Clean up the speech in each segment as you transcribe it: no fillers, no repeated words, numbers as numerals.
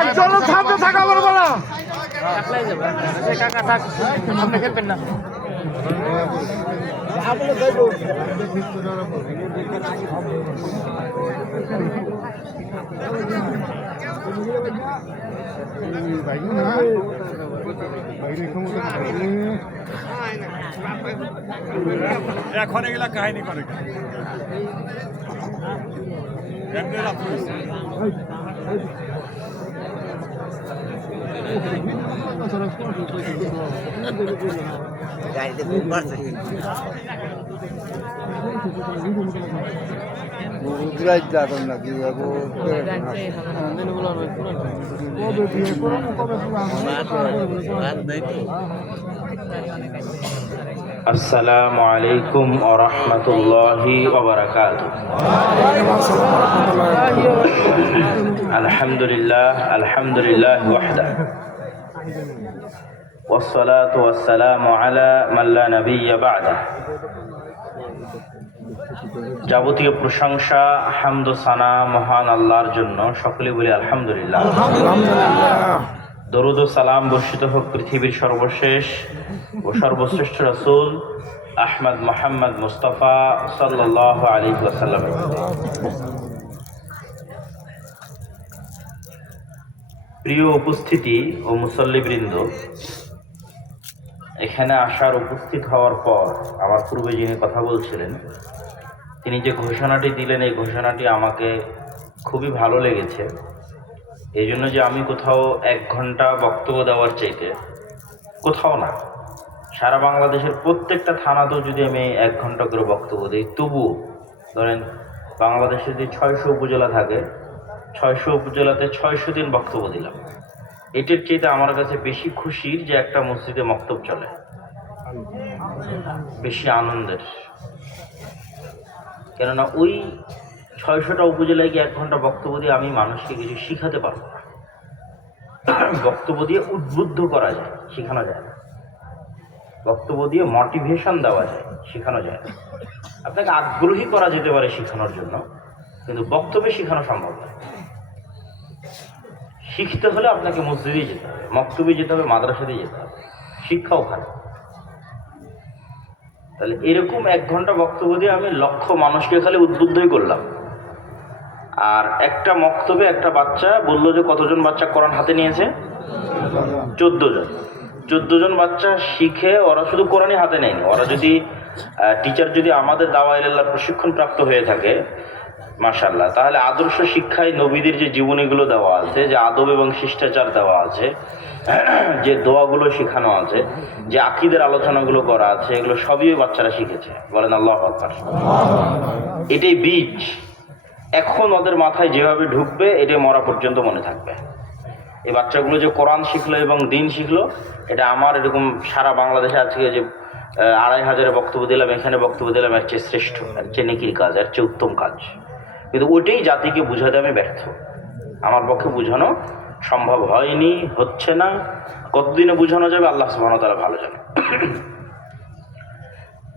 একজন সামনে থাকা বলবো না, কাকা থাক, আপনি খেলবেন না। এখন এগুলা কাহিনী করে গাড়িতে খুব বাড়ছে আসসালামু আলাইকুম ওয়া রাহমাতুল্লাহি ওয়া বারাকাতুহু। আলহামদুলিল্লাহ ওয়াহদাহু ওয়াসসালাতু ওয়াসসালামু আলা মান লা নাবিয়্যা বা'দাহু। যাবতীয় প্রশংসা, হামদ ও সানা মহান আল্লাহর জন্য। সকলে বলি আলহামদুলিল্লাহ। দরুদ ও সালাম বর্ষিত হোক পৃথিবীর সর্বশেষ ও সর্বশ্রেষ্ঠ রাসূল আহমদ মুহাম্মদ মুস্তাফা সাল্লাল্লাহু আলাইহি ওয়াসাল্লাম। প্রিয় উপস্থিতি ও মুসল্লিবৃন্দ, এখানে আসার উপস্থিত হওয়ার পর আমার পূর্বে যিনি কথা বলছিলেন তিনি যে ঘোষণাটি দিলেন, এই ঘোষণাটি আমাকে খুবই ভালো লেগেছে। এই জন্য যে আমি কোথাও 1 ঘন্টা বক্তব্য দেওয়ার চাইতে কোথাও না, সারা বাংলাদেশের প্রত্যেকটা থানাতেও যদি আমি 1 ঘন্টা করে বক্তব্য দিই, তবুও ধরেন বাংলাদেশে যদি 600 উপজেলা থাকে, 600 উপজেলাতে 600 দিন বক্তব্য দিলাম। এটার চাইতে আমার কাছে বেশি খুশির যে একটা মসজিদে মক্তব চলে, বেশি আনন্দের। কেননা ওই 600টা উপজেলায় গিয়ে 1 ঘন্টা বক্তব্য দিয়ে আমি মানুষকে কিছু শিখাতে পারবো না। বক্তব্য দিয়ে উদ্বুদ্ধ করা যায়, শেখানো যায় না। বক্তব্য দিয়ে মোটিভেশন দেওয়া যায়, শেখানো যায় না। আপনাকে আগ্রহী করা যেতে পারে শেখানোর জন্য, কিন্তু বক্তব্যে শেখানো সম্ভব নয়। শিখতে হলে আপনাকে মসজিদে যেতে হবে, মক্তবে যেতে হবে, মাদ্রাসাতে যেতে হবে, শিক্ষা ওখানে। তাহলে এরকম 1 ঘন্টা বক্তব্য দিয়ে আমি লক্ষ মানুষকে খালি উদ্বুদ্ধই করলাম। আর একটা মক্তবে একটা বাচ্চা বললো যে কতজন বাচ্চা কোরআন হাতে নিয়েছে? 14 জন। 14 জন বাচ্চা শিখে ওরা শুধু কোরআনই হাতে নেয়নি, ওরা যদি টিচার যদি আমাদের দাওয়া ইলাল্লাহর প্রশিক্ষণ প্রাপ্ত হয়ে থাকে মাশাআল্লাহ, তাহলে আদর্শ শিক্ষায় নবীদের যে জীবনীগুলো দেওয়া আছে, যে আদব এবং শিষ্টাচার দেওয়া আছে, যে দোয়াগুলো শেখানো আছে, যে আকীদের আলোচনাগুলো করা আছে, এগুলো সবই বাচ্চারা শিখেছে। বলেন আল্লাহু আকবার। এটাই বীজ। এখন ওদের মাথায় যেভাবে ঢুকবে এটাই মরা পর্যন্ত মনে থাকবে। এই বাচ্চাগুলো যে কোরআন শিখলো এবং দিন শিখলো, এটা আমার এরকম সারা বাংলাদেশে আজকে যে 2500 বক্তব্য দিলাম, এখানে বক্তব্য দিলাম, এর চেয়ে শ্রেষ্ঠ, এর চেয়ে নেকির কাজ, এর চেয়ে উত্তম কাজ। কিন্তু ওইটাই জাতিকে বুঝাতে আমি ব্যর্থ। আমার পক্ষে বোঝানো সম্ভব হয়নি, হচ্ছে না। কতদিনে বোঝানো যাবে আল্লাহ সুবহানাহু ওয়া তাআলা ভালো জানে।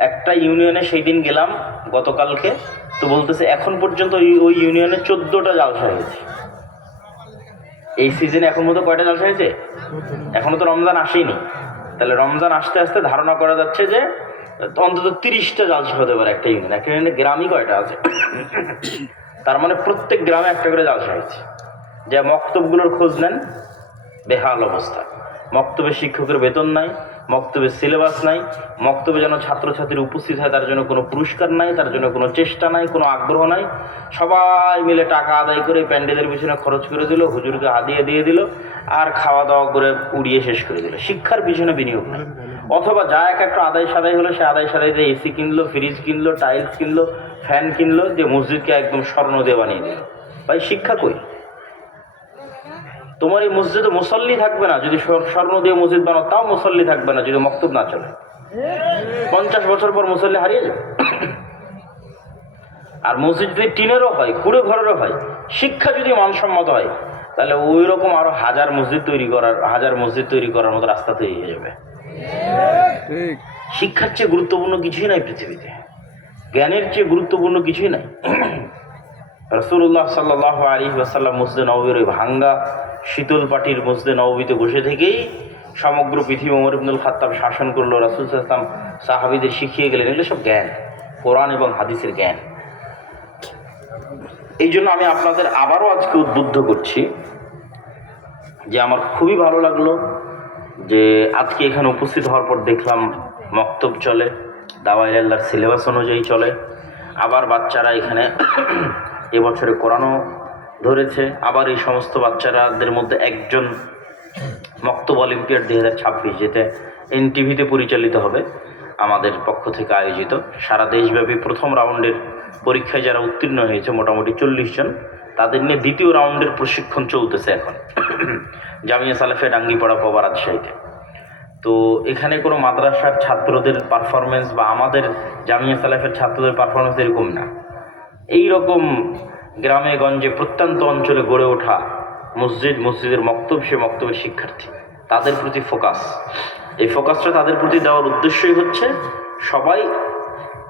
একটা ইউনিয়নে সেই দিন গেলাম গতকালকে, তো বলতেছে এখন পর্যন্ত ওই ইউনিয়নে 14টা জালসা হয়েছে। এই সিজনে এখন মতো কয়টা জালসা হয়েছে? এখনো তো রমজান আসেনি। তাহলে রমজান আসতে আসতে ধারণা করা যাচ্ছে যে অন্তত 30টা জালসা হতে পারে একটা ইউনিয়ন। একটা ইউনিয়নে গ্রামই কয়টা আছে? তার মানে প্রত্যেক গ্রামে একটা করে জালসা হয়েছে। যে মক্তবগুলোর খোঁজ নেন, বেহাল অবস্থা। মক্তবে শিক্ষকের বেতন নাই, মক্তবে সিলেবাস নাই, মক্তবে যেন ছাত্রছাত্রীর উপস্থিত হয় তার জন্য কোনো পুরস্কার নাই, তার জন্য কোনো চেষ্টা নাই, কোনো আগ্রহ নাই। সবাই মিলে টাকা আদায় করে প্যান্ডেলের পিছনে খরচ করে দিল, হুজুরকে হাদিয়া দিয়ে দিল, আর খাওয়া দাওয়া করে উড়িয়ে শেষ করে দিল। শিক্ষার পিছনে বিনিয়োগ নাই। অথবা যা একটা আদায় সাদাই হলো, সে আদায় সাদাই দিয়ে এসি কিনলো, ফ্রিজ কিনলো, টাইলস কিনলো, ফ্যান কিনলো, দিয়ে মসজিদকে একদম স্বর্ণ দিয়ে বানিয়ে দিল। ভাই শিক্ষা কই? তোমার এই মসজিদে মুসল্লি থাকবে না যদি স্বর্ণ দিয়ে মসজিদ বানাও, তাও মুসল্লি থাকবে না যদি মক্তব না চলে। 50 বছর পর মুসল্লি হারিয়ে যাবে। আর মসজিদ যদি টিনেরও হয়, কুড়ে ঘরেরও হয়, শিক্ষা যদি মানসম্মত হয়, তাহলে ওই রকম আরো হাজার মসজিদ তৈরি করার মতো রাস্তা তৈরি হয়ে যাবে। শিক্ষার চেয়ে গুরুত্বপূর্ণ কিছুই নাই পৃথিবীতে, জ্ঞানের চেয়ে গুরুত্বপূর্ণ কিছুই নাই। রাসূলুল্লাহ সাল্লাল্লাহু আলাইহি ওয়াসাল্লাম মসজিদে নববীর ওই ভাঙ্গা শীতল পাটির মসজিদে নববীতে বসে থেকেই সমগ্র পৃথিবী ওমর ইবনুল খাত্তাব শাসন করলো, রাসূল সাল্লাল্লাহু আলাইহি ওয়াসাল্লাম সাহাবীদের শিখিয়ে গেলেন। এগুলো সব জ্ঞান, কোরআন এবং হাদিসের জ্ঞান। এই জন্য আমি আপনাদের আবারও আজকে উদ্বুদ্ধ করছি যে আমার খুবই ভালো লাগলো যে আজকে এখানে উপস্থিত হওয়ার পর দেখলাম মক্তব চলে, দাওয়ায়ে আল্লাহর সিলেবাস অনুযায়ী চলে। আবার বাচ্চারা এখানে এবছরে কোরআনও ধরেছে। আবার এই সমস্ত বাচ্চারাদের মধ্যে একজন মক্তব অলিম্পিয়াড 2026 যেটা এনটিভিতে পরিচালিত হবে আমাদের পক্ষ থেকে আয়োজিত, সারা দেশব্যাপী প্রথম রাউন্ডের পরীক্ষায় যারা উত্তীর্ণ হয়েছে মোটামুটি 40 জন, তাদের নিয়ে দ্বিতীয় রাউন্ডের প্রশিক্ষণ চলতেছে এখন জামিয়া সালেফিয়া ডাঙ্গিপাড়া পবা রাজশাহীতে। তো এখানে কোনো মাদ্রাসার ছাত্রদের পারফরমেন্স বা আমাদের জামিয়া সালেফের ছাত্রদের পারফরমেন্স এরকম না। এই রকম গ্রামে গঞ্জে প্রত্যন্ত অঞ্চলে গড়ে ওঠা মসজিদের মক্তব, সে মক্তবের শিক্ষার্থী, তাদের প্রতি ফোকাস, এই ফোকাসটা তাদের প্রতি দেওয়ার উদ্দেশ্যই হচ্ছে সবাই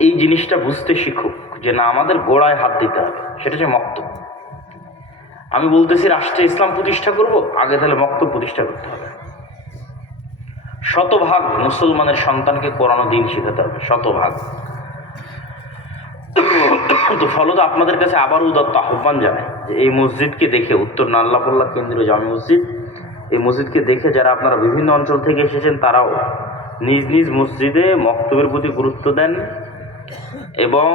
এই জিনিসটা বুঝতে শিখুক যে না, আমাদের গোড়ায় হাত দিতে হবে, সেটা হচ্ছে মক্তব। আমি বলতেছি রাষ্ট্রে ইসলাম প্রতিষ্ঠা করব, আগে তাহলে মক্তব প্রতিষ্ঠা করতে হবে। শতভাগ মুসলমানের সন্তানকে কোরআন ও দ্বীন শেখাতে হবে, শতভাগ। তো ফলত আপনাদের কাছে আবারও উদাত্ত আহ্বান জানাই যে এই মসজিদকে দেখে, উত্তর নাল্লাপল্লা কেন্দ্রীয় জামি মসজিদ, এই মসজিদকে দেখে যারা আপনারা বিভিন্ন অঞ্চল থেকে এসেছেন তারাও নিজ নিজ মসজিদে মক্তবের প্রতি গুরুত্ব দেন এবং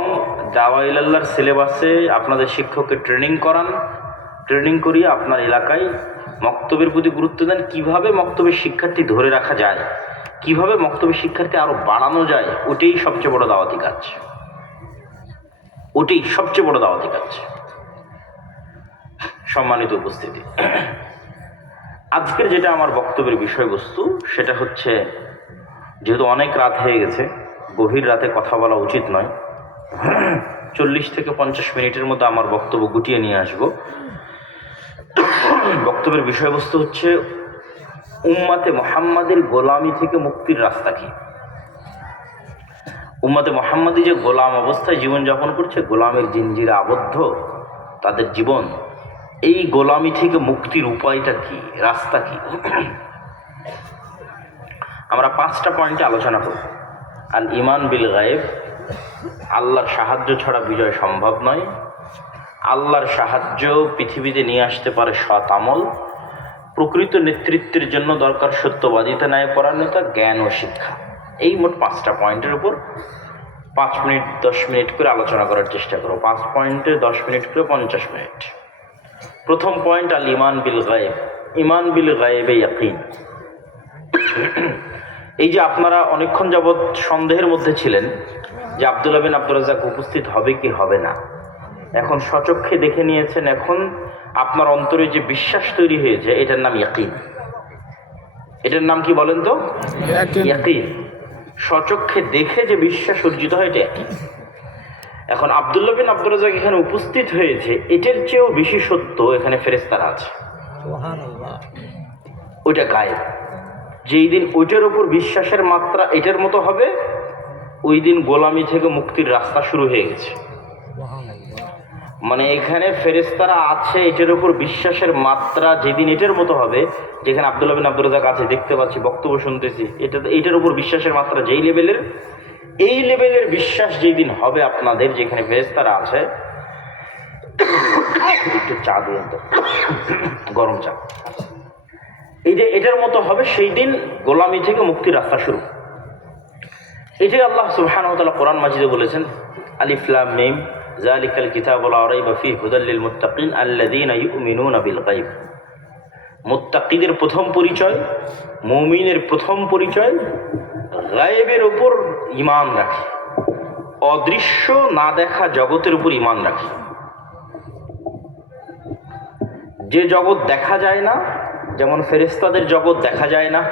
দাওয়ায়ে আল্লাহর সিলেবাসে আপনাদের শিক্ষককে ট্রেনিং করিয়ে আপনার এলাকায় মক্তবের প্রতি গুরুত্ব দেন। কিভাবে মক্তবের শিক্ষার্থী ধরে রাখা যায়, কিভাবে মক্তবের শিক্ষার্থী আরো বাড়ানো যায়, ওটাই সবচেয়ে বড় দাওয়াতি কাজ, ওটাই সবচেয়ে বড় দাওয়াতি কাজ। সম্মানিত উপস্থিতি, আজকের যেটা আমার বক্তব্যের বিষয়বস্তু সেটা হচ্ছে, যেহেতু অনেক রাত হয়ে গেছে, গভীর রাতে কথা বলা উচিত নয়, 40 থেকে 50 মিনিটের মধ্যে আমার বক্তব্য গুটিয়ে নিয়ে আসব। বক্তব্যের বিষয়বস্তু হচ্ছে উম্মাতে মুহাম্মাদের গোলামি থেকে মুক্তির রাস্তা কি। উম্মাতে মুহাম্মাদি যে গোলাম অবস্থায় জীবনযাপন করছে, গোলামের জিনজিরে আবদ্ধ তাদের জীবন, এই গোলামি থেকে মুক্তির উপায়টা কি, রাস্তা কি? আমরা 5টা পয়েন্টে আলোচনা করব। আল ইমান বিল গায়েব, আল্লাহর সাহায্য ছাড়া বিজয় সম্ভব নয়। আল্লাহর সাহায্য পৃথিবীতে নিয়ে আসতে পারে সৎ আমল। প্রকৃত নেতৃত্বের জন্য দরকার সত্যবাদিতা, ন্যায়পরায়ণতা, জ্ঞান ও শিক্ষা। এই মোট 5টা পয়েন্টের উপর 5 মিনিট 10 মিনিট করে আলোচনা করার চেষ্টা করব। 5 পয়েন্টে 10 মিনিট করে 50 মিনিট। প্রথম পয়েন্ট, আল ইমান বিল গায়েব। ইমান বিল গায়েবে ইয়াকিন। এই যে আপনারা অনেকক্ষণ যাবৎ সন্দেহের মধ্যে ছিলেন যে আব্দুল্লাহ বিন আব্দুর রাজ্জাক উপস্থিত হবে কি হবে না, এখন সচক্ষে দেখে নিয়েছেন। এখন আপনার অন্তরে যে বিশ্বাস তৈরি হয়েছে, এটার নাম ইয়াকিন। এটার নাম কি বলেন তো? ইয়াকিন। সচক্ষে দেখে যে বিশ্বাস অর্জিত হয়, এটা ইয়াকিন। এখন আব্দুল্লাহ বিন আব্দুর রাজ্জাক এখানে উপস্থিত হয়েছে, এটার চেয়েও বেশি সত্য এখানে ফেরেশতারা আছে, ওইটা গায়েব। যেই দিন ওইটার উপর বিশ্বাসের মাত্রা এটার মতো হবে, ওই দিন গোলামি থেকে মুক্তির রাস্তা শুরু হয়ে গেছে। মানে এখানে ফেরেশতারা আছে, এটার উপর বিশ্বাসের মাত্রা যেদিন এটার মতো হবে, যেখানে আব্দুল্লাহ বিন আব্দুর রাজ্জাক আছে, দেখতে পাচ্ছি, বক্তব্য শুনতেছি, এটার উপর বিশ্বাসের মাত্রা যেই লেভেলের, এই লেভেলের বিশ্বাস যেই দিন হবে আপনাদের, যেখানে ফেরেশতারা আছে, একটু চা দিয়ে তো, গরম চা, এই যে এটার মতো হবে, সেই দিন গোলামি থেকে মুক্তির রাস্তা শুরু। এটাই আল্লাহ সুবহানাহু ওয়া তাআলা কোরআন মাজিদে বলেছেন, আলিফ লাম মিম যালিকাল কিতাবু লা রাইবা ফীহি হুদাল লিল মুত্তাকিন আল্লাযীনা ইউমিনুনা বিল গায়ব। মুত্তাকিদের প্রথম পরিচয়, মুমিনের প্রথম পরিচয়, গায়েবের উপর ঈমান রাখে, অদৃশ্য না দেখা জগতের উপর ঈমান রাখে। যে জগৎ দেখা যায় না, যেমন ফেরেশতাদের জগৎ দেখা যায় না,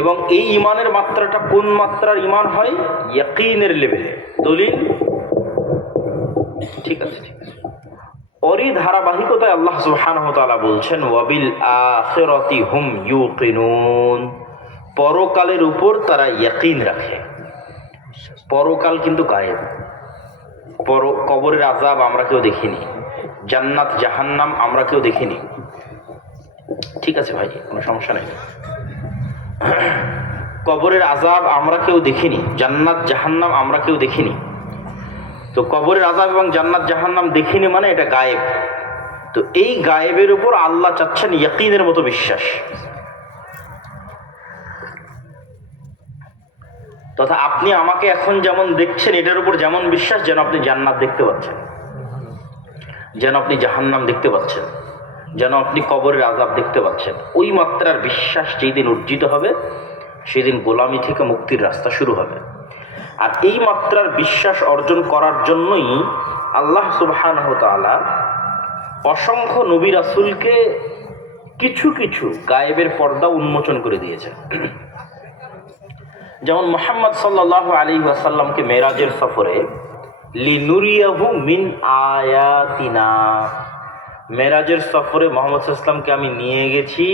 এবং এই ঈমানের মাত্রাটা কোন মাত্রার ঈমান হয়? ইয়াকিনের লেভেলে। দলিল? ঠিক আছে, ঠিক আছে। ওরই ধারাবাহিকতায় আল্লাহ সুবহানাহু ওয়া তাআলা বলছেন, ওয়াবিল আখিরাতি হুম ইউকিনুন, পরকালের উপর তারা ইয়াকিন রাখে। পরকাল কিন্তু গায়েব, কবরের আযাব আমরা কেউ দেখিনি, জান্নাত জাহান্নাম আমরা কেউ দেখিনি। ঠিক আছে ভাই, কোনো সমস্যা নেই। কবরের আযাব আমরা কেউ দেখিনি, জান্নাত জাহান্নাম আমরা কেউ দেখিনি। তো কবরের আযাব এবং জান্নাত জাহান্নাম দেখিনি মানে এটা গায়েব। তো এই গায়েবের উপর আল্লাহ চাচ্ছেন ইয়াকিনের মতো বিশ্বাস, তথা আপনি আমাকে এখন যেমন দেখছেন এটার উপর যেমন বিশ্বাস, যেন আপনি জান্নাত দেখতে পাচ্ছেন, যেন আপনি জাহান্নাম দেখতে পাচ্ছেন, যেন আপনি কবরের আযাব দেখতে পাচ্ছেন। ওই মাত্রার বিশ্বাস যেদিন অর্জিত হবে সেদিন গোলামি থেকে মুক্তির রাস্তা শুরু হবে। আর এই মাত্রার বিশ্বাস অর্জন করার জন্যই আল্লাহ সুবহানাহু ওয়া তাআলা অসংখ্য নবী রাসূলকে কিছু কিছু গায়েবের পর্দা উন্মোচন করে দিয়েছেন। যেমন মুহাম্মদ সাল্লাল্লাহু আলাইহি ওয়াসাল্লামকে মেরাজের সফরে লিনুরিয়াহু মিন আয়াতিনা, মেরাজের সফরে মুহাম্মদ সাল্লাল্লাহু আলাইহি ওয়াসাল্লামকে আমি নিয়ে গেছি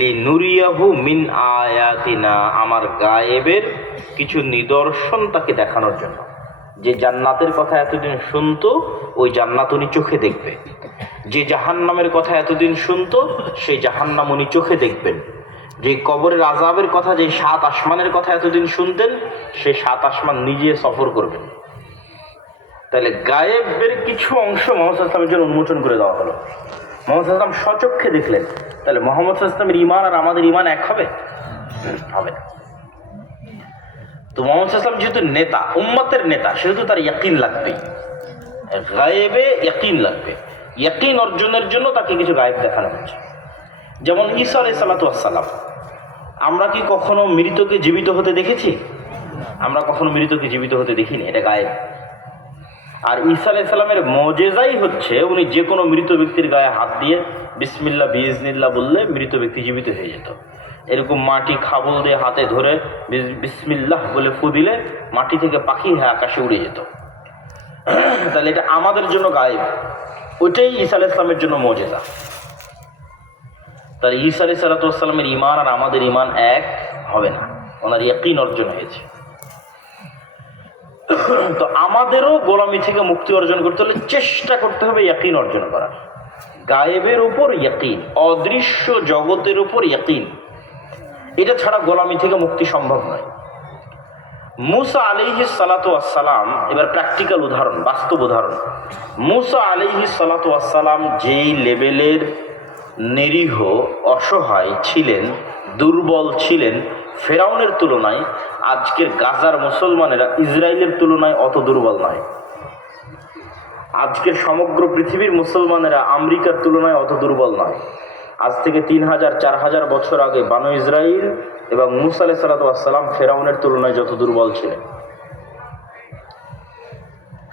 লিনুরিয়াহু মিন আয়াতিনা, আমার গায়েবের কিছু নিদর্শন তাকে দেখানোর জন্য। যে জান্নাতের কথা এতদিন শুনতো ওই জান্নাত উনি চোখে দেখবে, যে জাহান্নামের কথা এতদিন শুনতো সেই জাহান্নাম উনি চোখে দেখবেন, যে কবরের আযাবের কথা, যে 7 আসমানের কথা এতদিন শুনতেন সেই 7 আসমান নিজে সফর করবেন। তাহলে গায়েবের কিছু অংশ মুহাম্মদ সাল্লাল্লাহু আলাইহি ওয়াসাল্লামের জন্য উন্মোচন করে দেওয়া হলো। মুহাম্মদ সাল্লাল্লাহু আলাইহি ওয়াসাল্লাম স্বচক্ষে দেখলেন। তাহলে মুহাম্মদ সাল্লাল্লাহু আলাইহি ওয়াসাল্লামের ঈমান আর আমাদের ঈমান এক হবে? হবে না। তো মুহাম্মদ সাল্লাল্লাহু আলাইহি ওয়াসাল্লাম যেহেতু নেতা, উম্মতের নেতা, সেহেতু তার ইয়াকিন লাগবেই, গায়েবে ইয়াকিন লাগবে। ইয়াকিন অর্জনের জন্য তাকে কিছু গায়েব দেখানো হচ্ছে। যেমন ঈসা আলাইহিস সালাতু ওয়াস সালাম, আমরা কি কখনো মৃতকে জীবিত হতে দেখেছি? আমরা কখনো মৃতকে জীবিত হতে দেখিনি, এটা গায়েব। আর ঈসা আলাইহিস সালামের মুজিজাই হচ্ছে উনি যে কোনো মৃত ব্যক্তির গায়ে হাত দিয়ে বিসমিল্লাহ বিইজনিল্লাহ বললে মৃত ব্যক্তি জীবিত হয়ে যেত। এরকম মাটি খাবল দিয়ে হাতে ধরে বিসমিল্লাহ বলে ফু দিলে মাটি থেকে পাখি হয়ে আকাশে উড়ে যেত। তাহলে এটা আমাদের জন্য গায়েব, ওইটাই ঈসা আলাইহিস সালামের জন্য মুজিজা। তাহলে ঈসা আলাইহিস সালাতু ওয়াস সালামের ঈমান আর আমাদের ঈমান এক হবে না, ওনার ইয়াকিন অর্জন হয়েছে। তো আমাদেরও গোলামি থেকে মুক্তি অর্জন করতে হলে চেষ্টা করতে হবে ইয়াকিন অর্জন করার। গায়েবের উপর ইয়াকিন, অদৃশ্য জগতের উপর ইয়াকিন, এটা ছাড়া গোলামি থেকে মুক্তি সম্ভব নয়। মুসা আলাইহিস সালাতু ওয়াস সালাম, এবার প্র্যাকটিক্যাল উদাহরণ, বাস্তব উদাহরণ। মুসা আলাইহিস সালাতু ওয়াস সালাম যেই লেভেলের নিরীহ অসহায় ছিলেন, দুর্বল ছিলেন, ফেরাউনের তুলনায় আজকের গাজার মুসলমানেরা ইসরায়েলের তুলনায় অত দুর্বল নয়। আজকের সমগ্র পৃথিবীর মুসলমানেরা আমেরিকার তুলনায় অত দুর্বল নয়। আজ থেকে 3000-4000 বছর আগে বানু ইসরাইল এবং মুসা আলাইহিস সালাতু ওয়াস সালাম ফেরাউনের তুলনায় যত দুর্বল ছিলেন।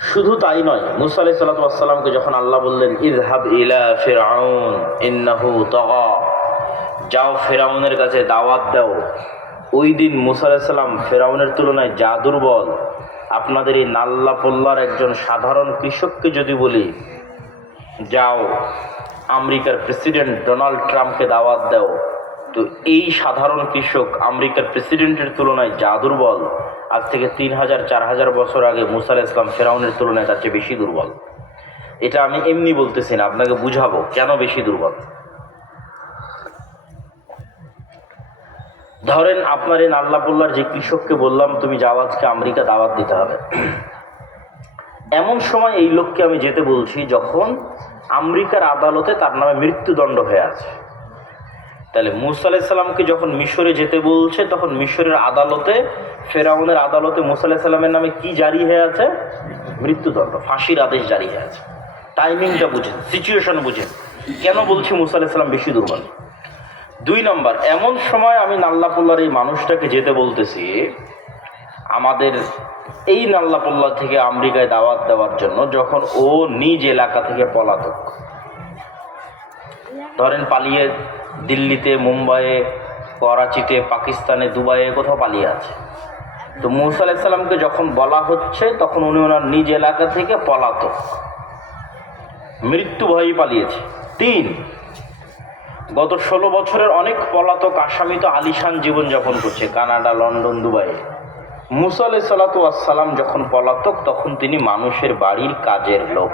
শুধু তাই নয়, মুসা আলাইহিস সালাতু ওয়াস সালামকে যখন আল্লাহ বললেন ইযহাব ইলা ফিরআউন ইন্নাহু তাগা, যাও ফেরাউনের কাছে দাওয়াত দাও, ওই দিন মুসা আলাইহিস সালাম ফেরাউনের তুলনায় যা দুর্বল, আপনাদের এই নাল্লা পোল্লার একজন সাধারণ কৃষককে যদি বলি যাও আমেরিকার প্রেসিডেন্ট ডোনাল্ড ট্রাম্পকে দাওয়াত দাও, তো এই সাধারণ কৃষক আমেরিকার প্রেসিডেন্টের তুলনায় যা দুর্বল, আজ থেকে 3000-4000 বছর আগে মুসা আলাইহিস সালাম ফেরাউনের তুলনায় তার চেয়ে বেশি দুর্বল। এটা আমি এমনি বলতেছি না, আপনাকে বুঝাবো কেন বেশি দুর্বল। ধরেন আপনার এই নাল্লাপোল্লার যে কৃষককে বললাম তুমি যাও আজকে আমেরিকা দাওয়াত দিতে হবে, এমন সময় এই লোককে আমি যেতে বলছি যখন আমেরিকার আদালতে তার নামে মৃত্যুদণ্ড হয়ে আছে। তাহলে মুসা আলাইহিস সালামকে যখন মিশরে যেতে বলছে তখন মিশরের আদালতে, ফেরাউনের আদালতে মুসা আলাইহিস সালামের নামে কি জারি হয়ে আছে? মৃত্যুদণ্ড, ফাঁসির আদেশ জারি হয়ে আছে। টাইমিংটা বুঝেন, সিচুয়েশন বুঝেন, কেন বলছি মুসা আলাইহিস সালাম বেশি দুর্বল। 2 নম্বর, এমন সময় আমি নাল্লাপোল্লার এই মানুষটাকে যেতে বলতেছি আমাদের এই নাল্লাপোল্লা থেকে আমেরিকায় দাওয়াত দেওয়ার জন্য, যখন ও নিজ এলাকা থেকে পলাতক। ধরেন পালিয়ে দিল্লিতে, মুম্বাইয়ে, করাচিতে, পাকিস্তানে, দুবাইয়ে কোথাও পালিয়ে আছে। তো মুসা আলাইহিস সালামকে যখন বলা হচ্ছে তখন উনি ওনার নিজ এলাকা থেকে পলাতক, মৃত্যু ভয়ই পালিয়েছে। 3, গত 16 বছরের অনেক পলাতক আসামি তো আলিশান জীবনযাপন করছে কানাডা, লন্ডন, দুবাইয়ে। মুসা আলাইহিস সালাতু ওয়াস সালাম যখন পলাতক, তখন তিনি মানুষের বাড়ির কাজের লোক,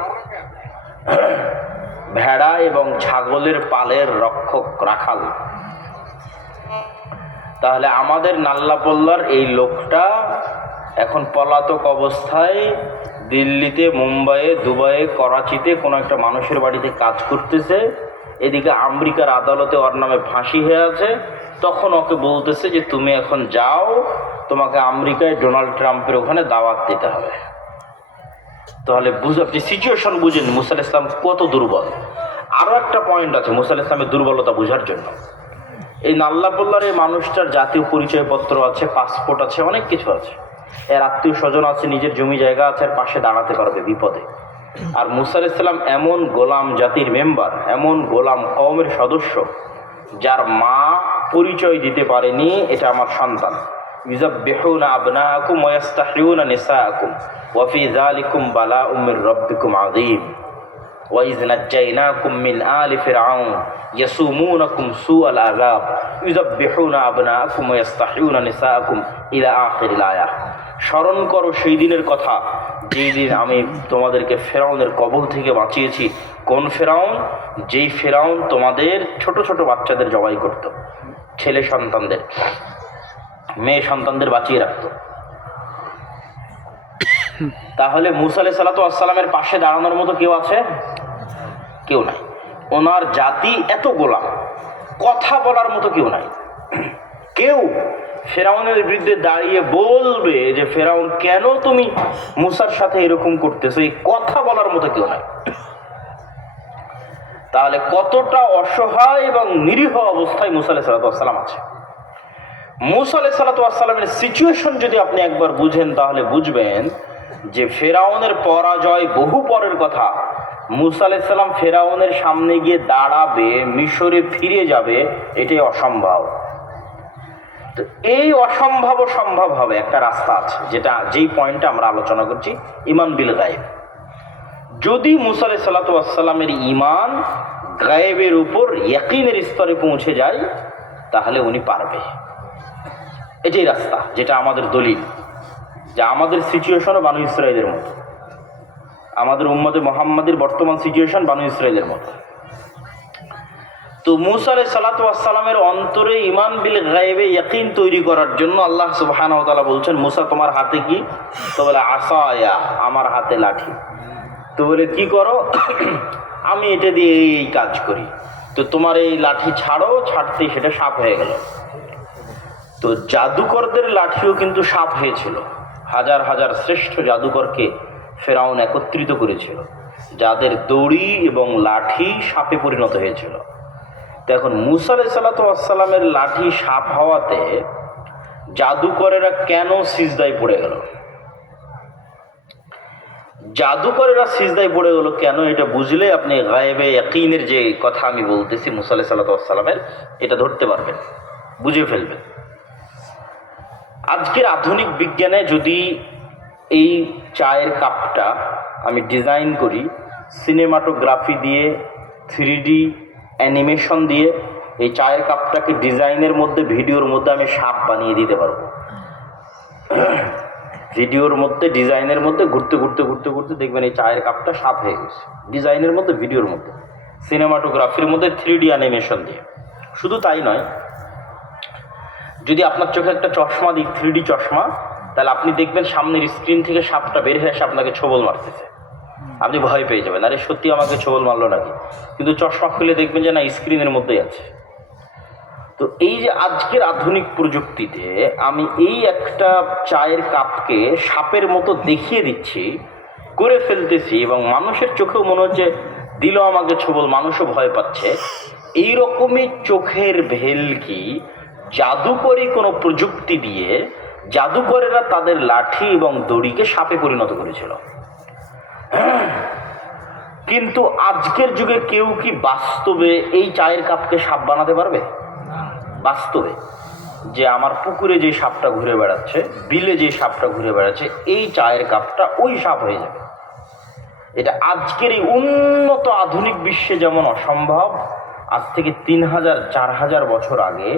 ভেড়া এবং ছাগলের পালের রক্ষক, রাখাল। তাহলে আমাদের নাল্লাপল্লার এই লোকটা এখন পলাতক অবস্থায় দিল্লিতে, মুম্বাইয়ে, দুবাইয়ে, করাচিতে কোনো একটা মানুষের বাড়িতে কাজ করতেছে। এদিকে আমেরিকার আদালতে ওর নামে ফাঁসি হয়ে আছে। তখন ওকে বলতেছে যে তুমি এখন যাও, তোমাকে আমেরিকায় ডোনাল্ড ট্রাম্পের ওখানে দাওয়াত দিতে হবে। তাহলে আপনি সিচুয়েশন বুঝেন মুসা আলাইহিস সালাম কত দুর্বল। আরও একটা পয়েন্ট আছে মুসা আলাইহিস সালামের দুর্বলতা বোঝার জন্য। এই নাল্লাপল্লার এই মানুষটার জাতীয় পরিচয়পত্র আছে, পাসপোর্ট আছে, অনেক কিছু আছে, এর আত্মীয় স্বজন আছে, নিজের জমি জায়গা আছে, এর পাশে দাঁড়াতে পারবে বিপদে। আর মুসা আলাইহিস সালাম এমন গোলাম জাতির মেম্বার, এমন গোলাম কওমের সদস্য, যার মা পরিচয় দিতে পারেনি এটা আমার সন্তান। ইউযাব্বিহুনা আবনাআকুম ওয়া ইস্তাহইয়ুনা নিসাআকুম ওয়া ফি যালিকুম বালাউম মির রাব্বিকুম আযীম ওয়া ইয নাজ্জায়নাকুম মিন আলি ফিরআউন ইয়াসুমুনাকুম সুআল আযাব ইউযাব্বিহুনা আবনাআকুম ওয়া ইস্তাহইয়ুনা নিসাআকুম ইলা আখিরিল আয়াহ। স্মরণ করো সেই দিনের কথা যেই দিন আমি তোমাদেরকে ফেরাউনের কবল থেকে বাঁচিয়েছি। কোন ফেরাউন? যেই ফেরাউন তোমাদের ছোট ছোট বাচ্চাদের জবাই করত, ছেলে সন্তানদের, মেয়ে সন্তানদের বাঁচিয়ে রাখত। তাহলে মুসা আলাইহিস সালাতু ওয়াস সালামের পাশে দাঁড়ানোর মতো কেউ আছে? কেউ নাই। ওনার জাতি এত গোলাম, কথা বলার মতো কেউ নাই। কেউ ফেরাউনের বিরুদ্ধে দাঁড়িয়ে বলবে যে ফেরাউন কেন তুমি মুসার সাথে এরকম করতেছো, এই কথা বলার মতো কেউ নাই। তাহলে কতটা অসহায় এবং নিরীহ অবস্থায় মুসা আলাইহিস সালাতু ওয়াস সালাম আছে। মুসা আলাইহিস সালাতু ওয়াস সালামের সিচুয়েশন যদি আপনি একবার বুঝেন তাহলে বুঝবেন যে ফেরাউনের পরাজয় বহু পরের কথা। মুসা আলাইহিস সালাম ফেরাউনের সামনে গিয়ে দাঁড়াবে, মিশরে ফিরে যাবে, এটাই অসম্ভব। তো এই অসম্ভব সম্ভব হবে একটা রাস্তা আছে, যেই পয়েন্টটা আমরা আলোচনা করছি, ঈমান বিল গায়েব। যদি মুসা আলাইহিস সালাতু ওয়াস সালামের ঈমান গায়েবের উপর ইয়াকিনের স্তরে পৌঁছে যায় তাহলে উনি পারবে। এটাই রাস্তা, যেটা আমাদের দলিল, যে আমাদের সিচুয়েশনও বানু ইসরায়েলের মতো, আমাদের উম্মতে মুহাম্মাদের বর্তমান সিচুয়েশন বানু ইসরায়েলের মতো। তো মুসা আলাইহিস সালাতু ওয়াস সালামের অন্তরে ঈমান বিল গায়েবে ইয়াকিন তৈরি করার জন্য আল্লাহ সুবহানাহু ওয়া তাআলা বলছেন, মুসা তোমার হাতে কি? তো বলে আসায়া, আমার হাতে লাঠি। তো বলে কি করো? আমি এটা দিয়ে এই কাজ করি। তো তোমার এই লাঠি ছাড়ো, ছাড়তেই সেটা সাপ হয়ে গেল। তো জাদুকরদের লাঠিও কিন্তু সাপ হয়েছিল। হাজার হাজার শ্রেষ্ঠ জাদুকরকে ফেরাউন একত্রিত করেছিল, যাদের দড়ি এবং লাঠি সাপে পরিণত হয়েছিল। তো এখন মুসা আলাইহিস সালাতু ওয়াস সালামের লাঠি সাপ হওয়াতে জাদুকরেরা কেন সিজদায় পড়ে গেল? জাদুকরেরা সিজদায় পড়ে গেল কেন, এটা বুঝলে আপনি গায়েবে ইয়াকিনের যে কথা আমি বলতেছি মুসা আলাইহিস সালাতু ওয়াস সালামের, এটা ধরতে পারবেন, বুঝে ফেলবেন। আজকের আধুনিক বিজ্ঞানে যদি এই চায়ের কাপটা আমি ডিজাইন করি সিনেমাটোগ্রাফি দিয়ে, 3D অ্যানিমেশন দিয়ে, এই চায়ের কাপটাকে ডিজাইনের মধ্যে, ভিডিওর মধ্যে আমি সাপ বানিয়ে দিতে পারবো। ভিডিওর মধ্যে, ডিজাইনের মধ্যে ঘুরতে ঘুরতে ঘুরতে ঘুরতে দেখবেন এই চায়ের কাপটা সাপ হয়ে গেছে, ডিজাইনের মধ্যে, ভিডিওর মধ্যে, সিনেমাটোগ্রাফির মধ্যে, 3D অ্যানিমেশন দিয়ে। শুধু তাই নয়, যদি আপনার চোখে একটা চশমা দিই, 3D চশমা, তাহলে আপনি দেখবেন সামনের স্ক্রিন থেকে সাপটা বের হয়ে এসে আপনাকে ছোবল মারতেছে। আপনি ভয় পেয়ে যাবেন, আরে সত্যি আমাকে ছোবল মারলো নাকি। কিন্তু চশমা খুলে দেখবেন যে না, স্ক্রিনের মধ্যেই আছে। তো এই যে আজকের আধুনিক প্রযুক্তিতে আমি এই একটা চায়ের কাপকে সাপের মতো দেখিয়ে দিচ্ছি, করে ফেলতেছি, এবং মানুষের চোখেও মনে হচ্ছে দিল আমাকে ছোবল, মানুষও ভয় পাচ্ছে। এইরকমই চোখের ভেলকি জাদুকরি কোনো প্রযুক্তি দিয়ে জাদুকরেরা তাদের লাঠি এবং দড়িকে সাপে পরিণত করেছিল। কিন্তু আজকের যুগে কেউ কি বাস্তবে এই চায়ের কাপকে সাপ বানাতে পারবে? বাস্তবে যে আমার পুকুরে যে সাপটা ঘুরে বেড়াচ্ছে, বিলে যে সাপটা ঘুরে বেড়াচ্ছে, এই চায়ের কাপটা ওই সাপ হয়ে যাবে। এটা আজকের এই উন্নত আধুনিক বিশ্বে যেমন অসম্ভব, আজ থেকে 3000-4000 বছর আগে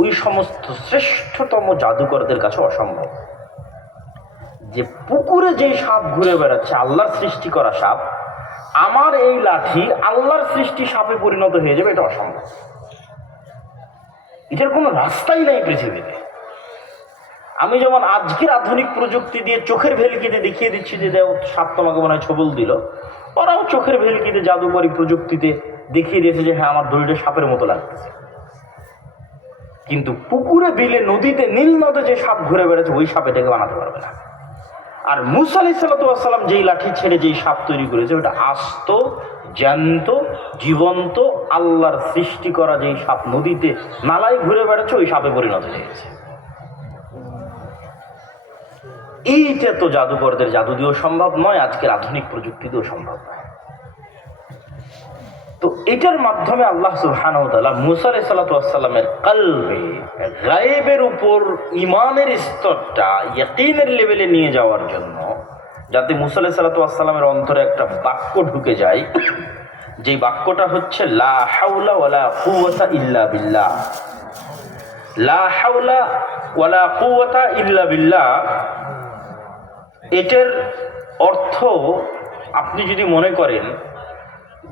ওই সমস্ত শ্রেষ্ঠতম জাদুকরদের কাছে অসম্ভব। যে পুকুরে যে সাপ ঘুরে বেড়াচ্ছে আল্লাহর সৃষ্টি করা সাপ, আমার এই লাঠি আল্লাহর সৃষ্টি সাপে পরিণত হয়ে যাবে, এটা অসম্ভব। এটার কোনো রাস্তাই নাই পৃথিবীতে। আমি যেমন আজকের আধুনিক প্রযুক্তি দিয়ে চোখের ভেলকিতে দেখিয়ে দিচ্ছি যে সাপ তোমাকে মনে হয় ছবল দিল, ওরাও চোখের ভেলকিতে জাদুকরি প্রযুক্তিতে দেখিয়ে দিয়েছে যে হ্যাঁ আমার দড়িটা সাপের মতো লাগতেছে। কিন্তু পুকুরে, বিলে, নদীতে, নীল নদে যে সাপ ঘুরে বেড়াচ্ছে ওই সাপ এটাকে বানাতে পারবে না। আর মুসা আলাইহিস সালাম যেই লাঠি ছেড়ে যেই সাপ তৈরি করেছে ওটা আস্ত, জ্যান্ত, জীবন্ত আল্লাহর সৃষ্টি করা যেই সাপ নদীতে নালায় ঘুরে বেড়াচ্ছে ওই সাপে পরিণত হয়েছে। এইটা তো জাদুকরদের জাদু দিয়েও সম্ভব নয়, আজকের আধুনিক প্রযুক্তি দিয়েও সম্ভব নয়। তো এটার মাধ্যমে আল্লাহ সুবহানাহু ওয়া তাআলা মুসা আলাইহিস সালামের কলবে গায়েবের উপর ঈমানের স্তরটা ইয়াকিনের লেভেলে নিয়ে যাওয়ার জন্য, যাতে মুসা আলাইহিস সালামের অন্তরে একটা বাক্য ঢুকে যায়, যেই বাক্যটা হচ্ছে লা হাওলা ওয়ালা কুওয়াতা ইল্লা বিল্লাহ। লা হাওলা ওয়ালা কুওয়াতা ইল্লা বিল্লাহ, এটার অর্থ আপনি যদি মনে করেন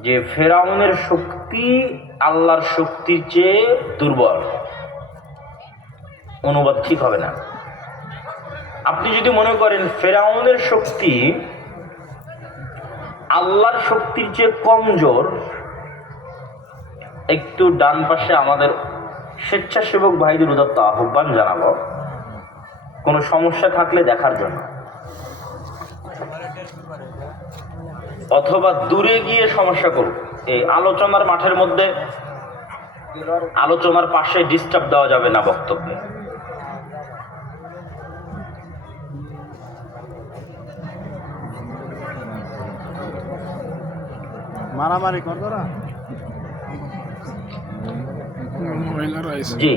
যে ফেরাউনের শক্তি আল্লাহর শক্তির চেয়ে দুর্বল, অনুবাদ ঠিক হবে না। আপনি যদি মনে করেন ফেরাউনের শক্তি আল্লাহর শক্তির চেয়ে কমজোর, একটু ডান পাশে আমাদের স্বেচ্ছাসেবক ভাইদের উদাত্ত আহ্বান জানাবো কোনো সমস্যা থাকলে দেখার জন্য, অথবা দূরে গিয়ে সমস্যা করুক। এই আলোচনার মাঠের মধ্যে, আলোচনার পাশে ডিস্টার্ব দেওয়া যাবে না বক্তব্যে। মারামারি করতো না। জি,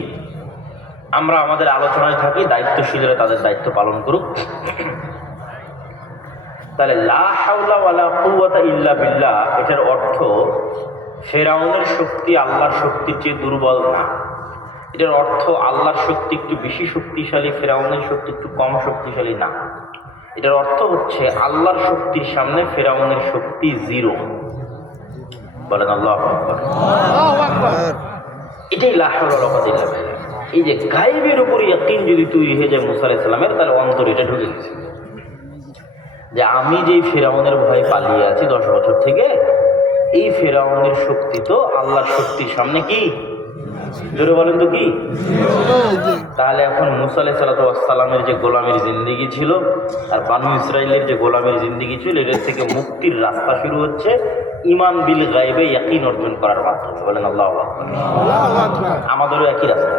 আমরা আমাদের আলোচনায় থাকি, দায়িত্বশীলরা তাদের দায়িত্ব পালন করুক। তাহলে লা হাওলা ওয়ালা কুওয়াতা ইল্লা বিল্লাহ, এটার অর্থ ফেরাউনের শক্তি আল্লাহর শক্তির চেয়ে দুর্বল না। এটার অর্থ আল্লাহর শক্তি একটু বেশি শক্তিশালী, ফেরাউনের শক্তি একটু কম শক্তিশালী না। এটার অর্থ হচ্ছে আল্লাহর শক্তির সামনে ফেরাউনের শক্তি জিরো। বলেন আল্লাহু আকবার। এটাই লা হাওলা ওয়ালা কুওয়াতা ইল্লা বিল্লাহ। এই যে গায়েবের উপর ইয়াকিন যদি তৈরি হয়ে যায় মুসা আলাইহিস সালামের, তাহলে অন্তরে এটা ঢুকে গেছে যে আমি যেই ফেরাউনের ভয়ে পালিয়ে আছি 10 বছর থেকে, এই ফেরাউনের শক্তি তো আল্লাহর শক্তির সামনে কি, জোরে বলেন তো কি। তাহলে এখন মুসা আলাইহিস সালামের যে গোলামের জিন্দেগি ছিল আর বানু ইসরাইলের যে গোলামের জিন্দেগি ছিল, এদের থেকে মুক্তির রাস্তা শুরু হচ্ছে ঈমান বিল গায়বে ইয়াকিন অর্জন করার মাধ্যমে। বলেন আল্লাহু আকবার। আমাদেরও একই রাস্তা।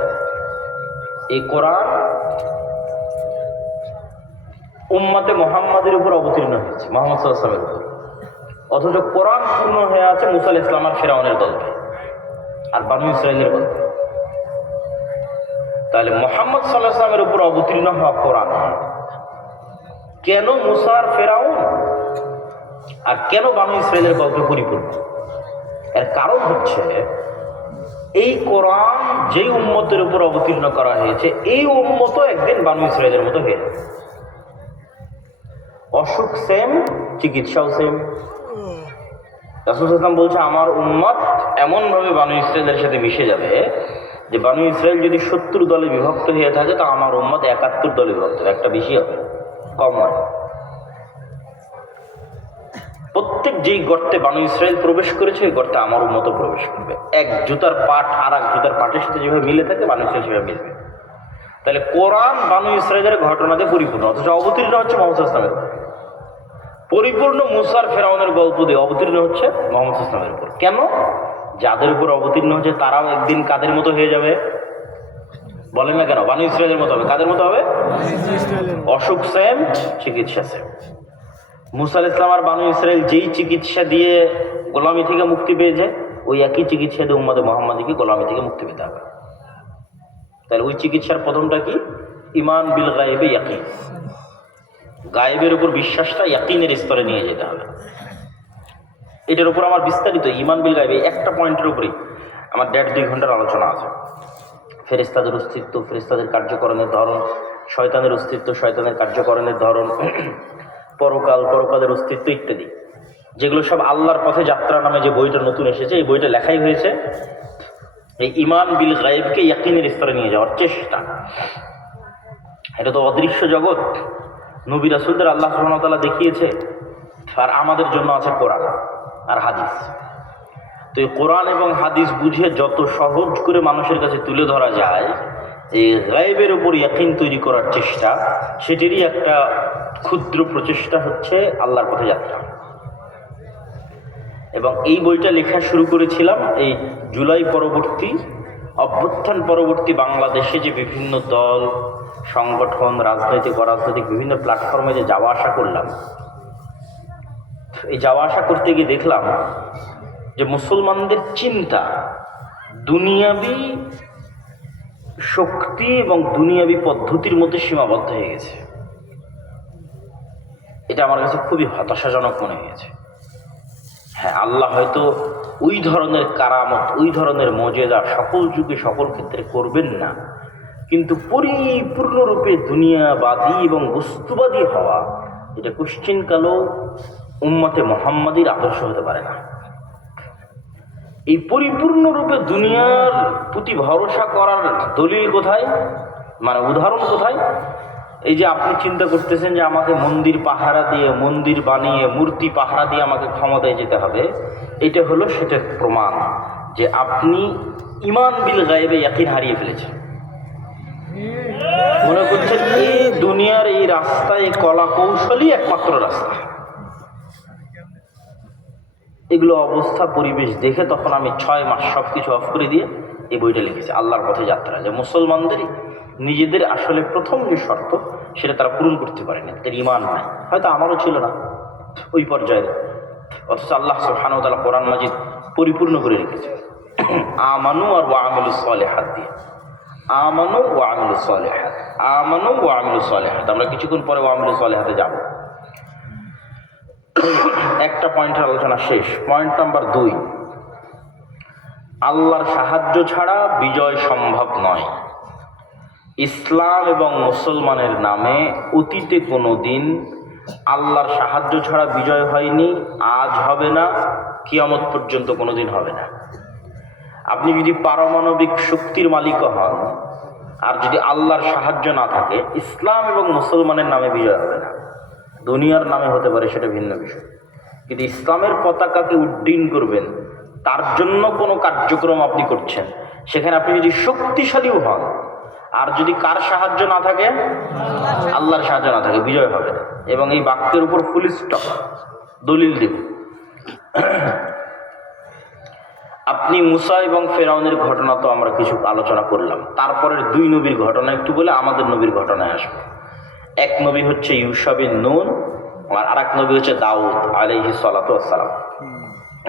এই কোরআন উম্মতে মুহাম্মাদের উপর অবতীর্ণ হয়েছে, মুহাম্মদ সাল্লাল্লাহু আলাইহি ওয়াসাল্লামের উপর, অথচ কোরআন পূর্ণ হয়ে আছে মুসা আলাইহিস সালাম আর ফিরআউনের দলকে আর বানু ইসরাইলের দলকে। তাহলে মুহাম্মদ সাল্লাল্লাহু আলাইহি ওয়াসাল্লামের উপর অবতীর্ণ হওয়া কোরআন কেন মুসা আর ফিরআউন আর কেন বানু ইসরাইলের গল্পে পরিপূর্ণ? এর কারণ হচ্ছে এই কোরআন যেই উম্মতের উপর অবতীর্ণ করা হয়েছে, এই উম্মতও একদিন বানু ইসরাইলের মতো হয়ে যাবে। অসুখ সেম, চিকিৎসাও সেম। রাসূল সাল্লাল্লাহু আলাইহি ওয়াসাল্লাম বলছে আমার উম্মত এমনভাবে বানু ইসরাইলের সাথে মিশে যাবে যে বানু ইসরাইল যদি 70 দলে বিভক্ত হয়ে থাকে, তা আমার উম্মত 71 দলে বিভক্ত, একটা বেশি হবে, কম নয়। প্রত্যেক যেই গর্তে বানু ইসরাইল প্রবেশ করেছে, ওই গর্তে আমার উম্মতও প্রবেশ করবে। এক জুতার পাট আর এক জুতার পাটের সাথে যেভাবে মিলে থাকে, বানু ইসরাইল সেভাবে মিলবে। তাহলে কোরআন বানু ইসরাইলের ঘটনাতে পরিপূর্ণ, অথচ অবতীর্ণ হচ্ছে মুহাম্মদ সাল্লাল্লাহু আলাইহি ওয়াসাল্লামের উপর। পরিপূর্ণ মুসার ফেরাউনের গল্প দিয়ে অবতীর্ণ হচ্ছে মুহাম্মদ সাল্লাল্লাহু আলাইহি ওয়াসাল্লামের উপর। কেন? যাদের উপর অবতীর্ণ হচ্ছে তারাও একদিন কাদের মতো হয়ে যাবে? বলেন না কেন? বানু ইসরাইলের মতো হবে। কাদের মতো হবে? অসুখ সেম, চিকিৎসা সেম। মুসা আলাইহিস সালাম আর বানু ইসরাইল যেই চিকিৎসা দিয়ে গোলামি থেকে মুক্তি পেয়েছে, ওই একই চিকিৎসা দিয়ে উম্মতে মুহাম্মাদীকে গোলামি থেকে মুক্তি পেতে হবে। তাহলে ওই চিকিৎসার প্রথমটা কি? ঈমান বিল গায়বে ইয়াকিন। গায়েবের উপর বিশ্বাসটা ইয়াকিনের স্তরে নিয়ে যেতে হবে। এটার উপর আমার বিস্তারিত ঈমান বিল গায়বে একটা পয়েন্টের উপরেই আমার 1.5-2 ঘন্টার আলোচনা আছে। ফেরেশতাদের অস্তিত্ব, ফেরেশতাদের কার্যকরণের ধরন, শয়তানের অস্তিত্ব, শয়তানের কার্যকরণের ধরন, পরকালের অস্তিত্ব ইত্যাদি, যেগুলো সব আল্লাহর পথে যাত্রা নামে যে বইটা নতুন এসেছে, এই বইটা লেখাই হয়েছে এই ঈমান বিল গায়বকে ইয়াকিনের স্তরে নিয়ে যাওয়ার চেষ্টা। এটা তো অদৃশ্য জগৎ, নবী রাসূলদের আল্লাহ সুবহানাহু ওয়া তাআলা দেখিয়েছে, আর আমাদের জন্য আছে কোরআন আর হাদিস। তো এই কোরআন এবং হাদিস বুঝে যত সহজ করে মানুষের কাছে তুলে ধরা যায়, এই গায়বের উপর ইয়াকিন তৈরি করার চেষ্টা, সেটিরই একটা ক্ষুদ্র প্রচেষ্টা হচ্ছে আল্লাহর পথে যাত্রা। এবং এই বইটা লেখা শুরু করেছিলাম এই জুলাই পরবর্তী, অভ্যুত্থান পরবর্তী বাংলাদেশে যে বিভিন্ন দল, সংগঠন, রাজনৈতিক অরাজনৈতিক বিভিন্ন প্ল্যাটফর্মে যে যাওয়া আসা করলাম, এই যাওয়া আসা করতে গিয়ে দেখলাম যে মুসলমানদের চিন্তা দুনিয়াবি শক্তি এবং দুনিয়াবি পদ্ধতির মধ্যে সীমাবদ্ধ হয়ে গেছে। এটা আমার কাছে খুবই হতাশাজনক মনে হয়েছে। হ্যাঁ, আল্লাহ হয়তো ওই ধরনের কারামত, ওই ধরনের মর্যাদা সকল যুগে সকল ক্ষেত্রে করবেন না, কিন্তু পরিপূর্ণরূপে দুনিয়াবাদী এবং বস্তুবাদী হওয়া, এটা কোশ্চিনকালেও উম্মতে মুহাম্মাদির আদর্শ হতে পারে না। এই পরিপূর্ণরূপে দুনিয়ার প্রতি ভরসা করার দলিল কোথায়, মানে উদাহরণ কোথায়? এই যে আপনি চিন্তা করতেছেন যে আমাকে মন্দির পাহারা দিয়ে, মন্দির বানিয়ে, মূর্তি পাহারা দিয়ে আমাকে ক্ষমতায় যেতে হবে, এটা হলো সেটার প্রমাণ যে আপনি ঈমান বিল গায়বে ইয়াকিন হারিয়ে ফেলেছেন। মনে করছেন এই দুনিয়ার এই রাস্তা, এই কলা কৌশলই একমাত্র রাস্তা। এগুলো অবস্থা পরিবেশ দেখে তখন আমি 6 মাস সব কিছু অফ করে দিয়ে এই বইটা লিখেছি, আল্লাহর পথে যাত্রা। যে মুসলমানদের নিজেদের আসলে প্রথম যে শর্ত, সেটা তারা পূরণ করতে পারেনি, তাদের ঈমান নাই। হয়তো আমারও ছিল না ওই পর্যায়ে, অথচ আল্লাহ সুবহানাহু ওয়া তাআলা কোরআন মাজিদ পরিপূর্ণ করে রেখেছে আমানু আর ওয়া আমিলুস সালিহাত দিয়ে। আমানু ওয়া আমিলুস সালিহাত, আমানু ওয়া আমিলুস সালিহাত। আমরা কিছুক্ষণ পরে ওয়া আমিলুস সালিহাতে যাব। একটা পয়েন্টের আলোচনা শেষ। পয়েন্ট নাম্বার 2, আল্লাহর সাহায্য ছাড়া বিজয় সম্ভব নয়। ইসলাম এবং মুসলমানের নামে অতীতে কোনো দিন আল্লাহর সাহায্য ছাড়া বিজয় হয়নি, আজ হবে না, কিয়ামত পর্যন্ত কোনো দিন হবে না। আপনি যদি পারমাণবিক শক্তির মালিক হন, আর যদি আল্লাহর সাহায্য না থাকে, ইসলাম এবং মুসলমানের নামে বিজয় হবে না। দুনিয়ার নামে হতে পারে, সেটা ভিন্ন বিষয়, কিন্তু ইসলামের পতাকাকে উড্ডীন করবেন, তার জন্য কোনো কার্যক্রম আপনি করছেন, সেখানে আপনি যদি শক্তিশালীও হন, আর যদি কার সাহায্য না থাকে, আল্লাহর সাহায্য না থাকে, বিজয় হবে না। এবং এই বাক্যের উপর ফুল স্টপ, দলিল দেব। আপনি মুসা এবং ফেরাউনের ঘটনা তো আমরা কিছু আলোচনা করলাম, তারপরের 2 নবীর ঘটনা একটু বলে আমাদের নবীর ঘটনায় আসবো। এক নবী হচ্ছে ইউসা বিন নূন, আর আরেক নবী হচ্ছে দাউদ আলাইহিস সালাতু ওয়াস সালাম।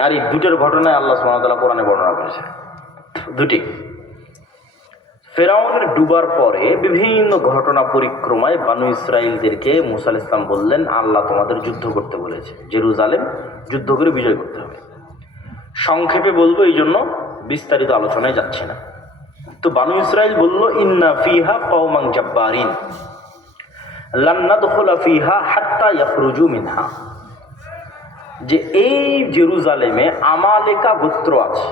আর এই দুটোর ঘটনায় আল্লাহ সুবহানাহু ওয়া তাআলা কোরআনে বর্ণনা করেছে, দুটি। ফেরাউনের ডুবার পরে বিভিন্ন ঘটনা পরিক্রমায় বানু ইসরাইলদেরকে মুসা আলাইহিস সালাম বললেন, আল্লাহ তোমাদের যুদ্ধ করতে বলেছে, জেরুজালেম যুদ্ধ করে বিজয় করতে হবে। সংক্ষেপে বলবো, এই জন্য বিস্তারিত আলোচনায় যাচ্ছে না। তো বানু ইসরাইল বলল, ইন্না ফিহা কওমান জাব্বারিন লান নাদখুলা ফিহা হাত্তা ইয়াখরুজু মিনহা, যে এই জেরুজালেমে আমালেকা গোত্র আছে।